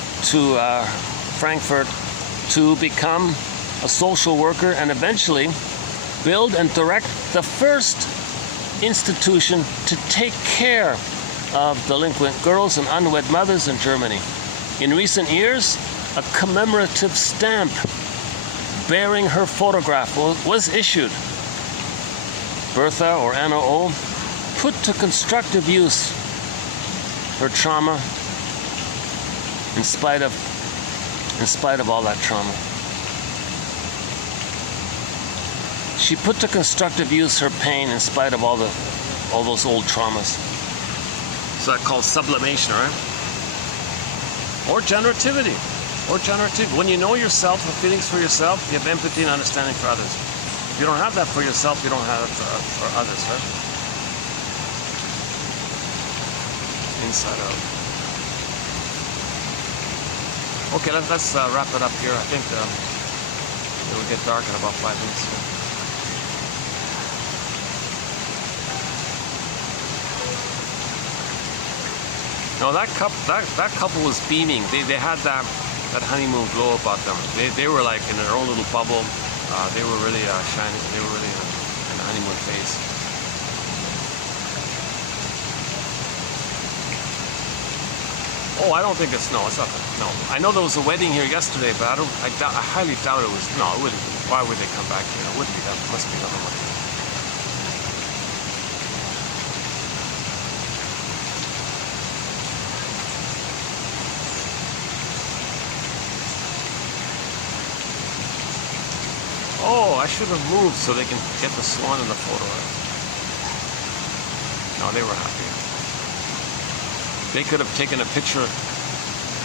Frankfurt to become a social worker and eventually build and direct the first institution to take care of delinquent girls and unwed mothers in Germany. In recent years, a commemorative stamp bearing her photograph was issued. Bertha, or Anna O, put to constructive use her trauma in spite of all that trauma. She put to constructive use her pain in spite of all those old traumas. So that's called sublimation, right? Or generativity. When you know yourself and feelings for yourself, you have empathy and understanding for others. If you don't have that for yourself, you don't have it for others, right? Inside out. Okay, let's wrap it up here. I think it will get dark in about 5 minutes. No, that couple was beaming. They had that honeymoon glow about them. They were like in their own little bubble. They were really shining. They were really in the honeymoon phase. Oh, I don't think it's not. No, I know there was a wedding here yesterday, but I highly doubt it was. No, it wouldn't be. Why would they come back here? It wouldn't be that. It must be another one. Oh, I should have moved so they can get the swan in the photo. No, they were happy. They could have taken a picture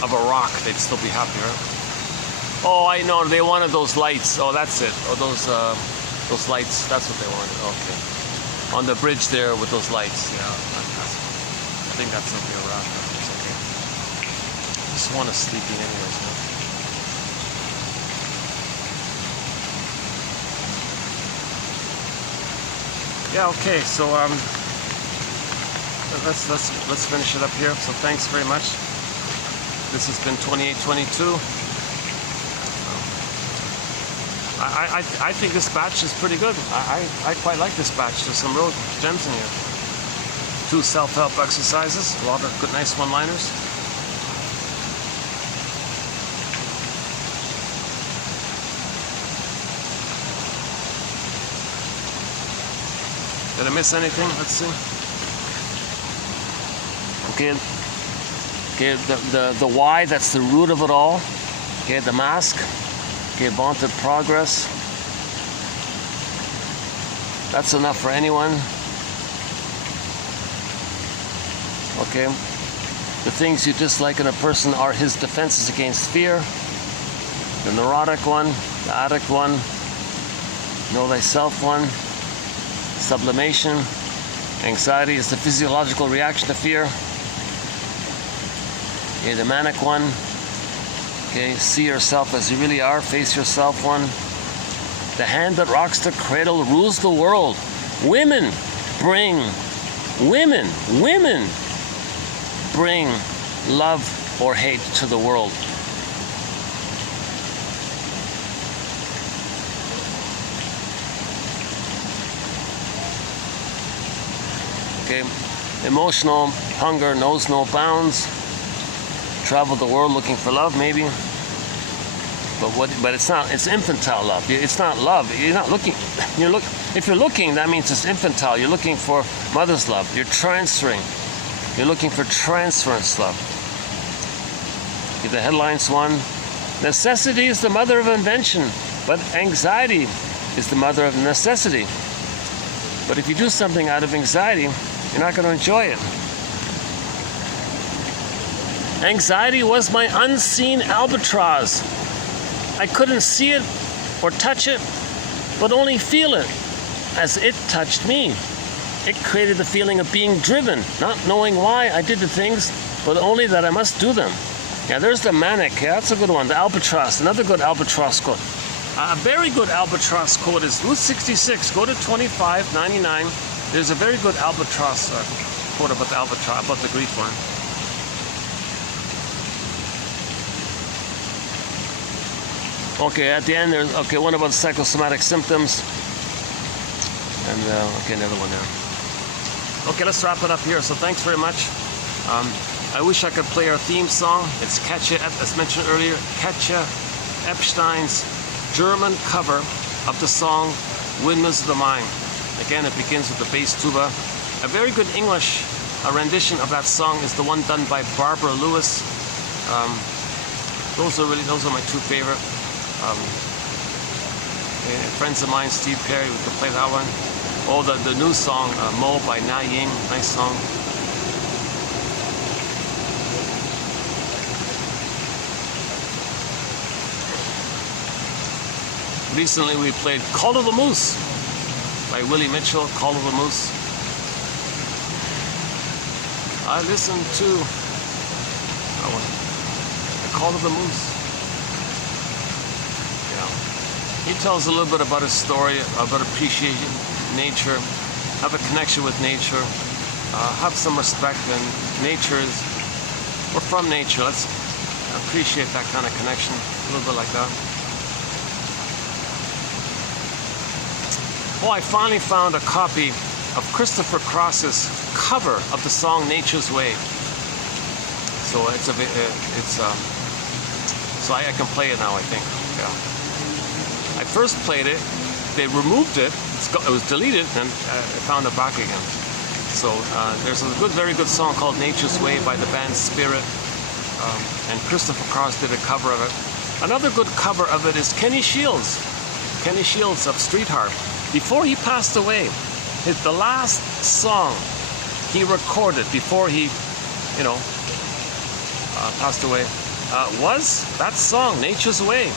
of a rock. They'd still be happier. Oh, I know. They wanted those lights. Oh, that's it. Oh, those lights. That's what they wanted. Okay. On the bridge there with those lights. Yeah. I think that's a real rock. It's okay. This one is sleeping anyways. No? Yeah, okay, so let's finish it up here. So thanks very much. This has been 2822. I think this batch is pretty good. I quite like this batch. There's some real gems in here. 2 self-help exercises, a lot of good, nice one-liners. Did I miss anything? Let's see. Okay, the why, that's the root of it all. Okay, the mask. Okay, vaunted progress. That's enough for anyone. Okay, the things you dislike in a person are his defenses against fear. The neurotic one, the addict one, know thyself one. Sublimation, Anxiety is the physiological reaction to fear. Okay, the manic one. Okay, see yourself as you really are, face yourself one. The hand that rocks the cradle rules the world. Women bring love or hate to the world. Okay, emotional hunger knows no bounds. Travel the world looking for love, maybe. But it's not. It's infantile love. It's not love. You're not looking. If you're looking, that means it's infantile. You're looking for mother's love. You're transferring. You're looking for transference love. Okay, the headlines one. Necessity is the mother of invention, but anxiety is the mother of necessity. But if you do something out of anxiety, you're not going to enjoy it. Anxiety was my unseen albatross. I couldn't see it or touch it, but only feel it as it touched me. It created the feeling of being driven, not knowing why I did the things, but only that I must do them. Yeah, there's the manic. Yeah, that's a good one. The albatross, another good albatross quote. A very good albatross quote is Route 66. Go to 2599. There's a very good albatross quote about the albatross, about the Greek one. Okay, at the end there's one about psychosomatic symptoms, and another one there. Okay, let's wrap it up here. So thanks very much. I wish I could play our theme song. It's Katja, as mentioned earlier, Katja Epstein's German cover of the song Windmills of the Mind. Again, it begins with the bass tuba. A very good English rendition of that song is the one done by Barbara Lewis. Those are my two favorite. Friends of mine, Steve Perry, we could play that one. Oh, the new song, Mo by Na Ying, nice song. Recently we played Call of the Moose by Willie Mitchell, Call of the Moose. I listened to that one, the Call of the Moose. Yeah. He tells a little bit about his story, about appreciating nature, have a connection with nature, have some respect, and nature is, we're from nature. Let's appreciate that kind of connection, a little bit like that. Oh, I finally found a copy of Christopher Cross's cover of the song Nature's Way. So so I can play it now, I think. Yeah. I first played it, they removed it, it was deleted, and I found it back again. So there's a very good song called Nature's Way by the band Spirit, and Christopher Cross did a cover of it. Another good cover of it is Kenny Shields of Street Harp. Before he passed away, the last song he recorded before he, passed away, was that song, Nature's Way.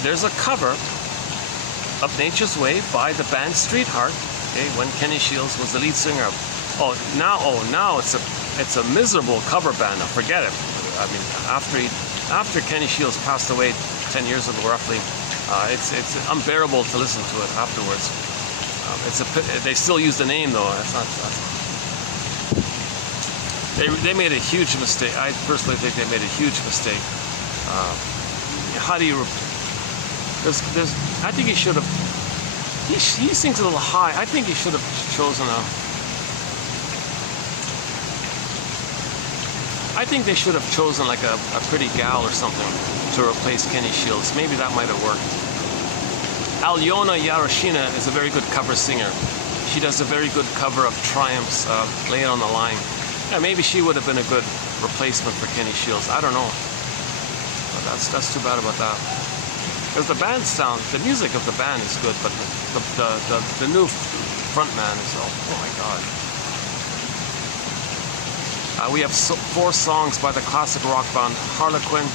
There's a cover of Nature's Way by the band Street Harp, when Kenny Shields was the lead singer of. Now it's a miserable cover band. Now forget it. I mean, after Kenny Shields passed away 10 years ago, roughly. It's unbearable to listen to it afterwards. They still use the name though. They made a huge mistake. I personally think they made a huge mistake. How do you? I think he should have. He sings a little high. I think he should have chosen a. I think they should have chosen like a pretty gal or something to replace Kenny Shields. Maybe that might have worked. Alyona Yarashina is a very good cover singer. She does a very good cover of Triumph's Lay It on the Line. Yeah, maybe she would have been a good replacement for Kenny Shields. I don't know. But that's too bad about that. Because the band sound, the music of the band is good, but the new frontman is oh my god. We have 4 songs by the classic rock band Harlequin.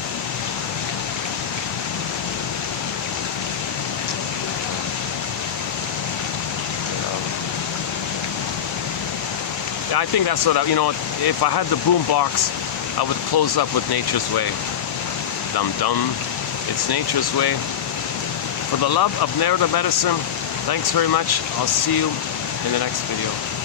I think that's what you know. If I had the boom box, I would close up with Nature's Way. Dum dum, it's Nature's Way. For the love of narrative medicine, thanks very much. I'll see you in the next video.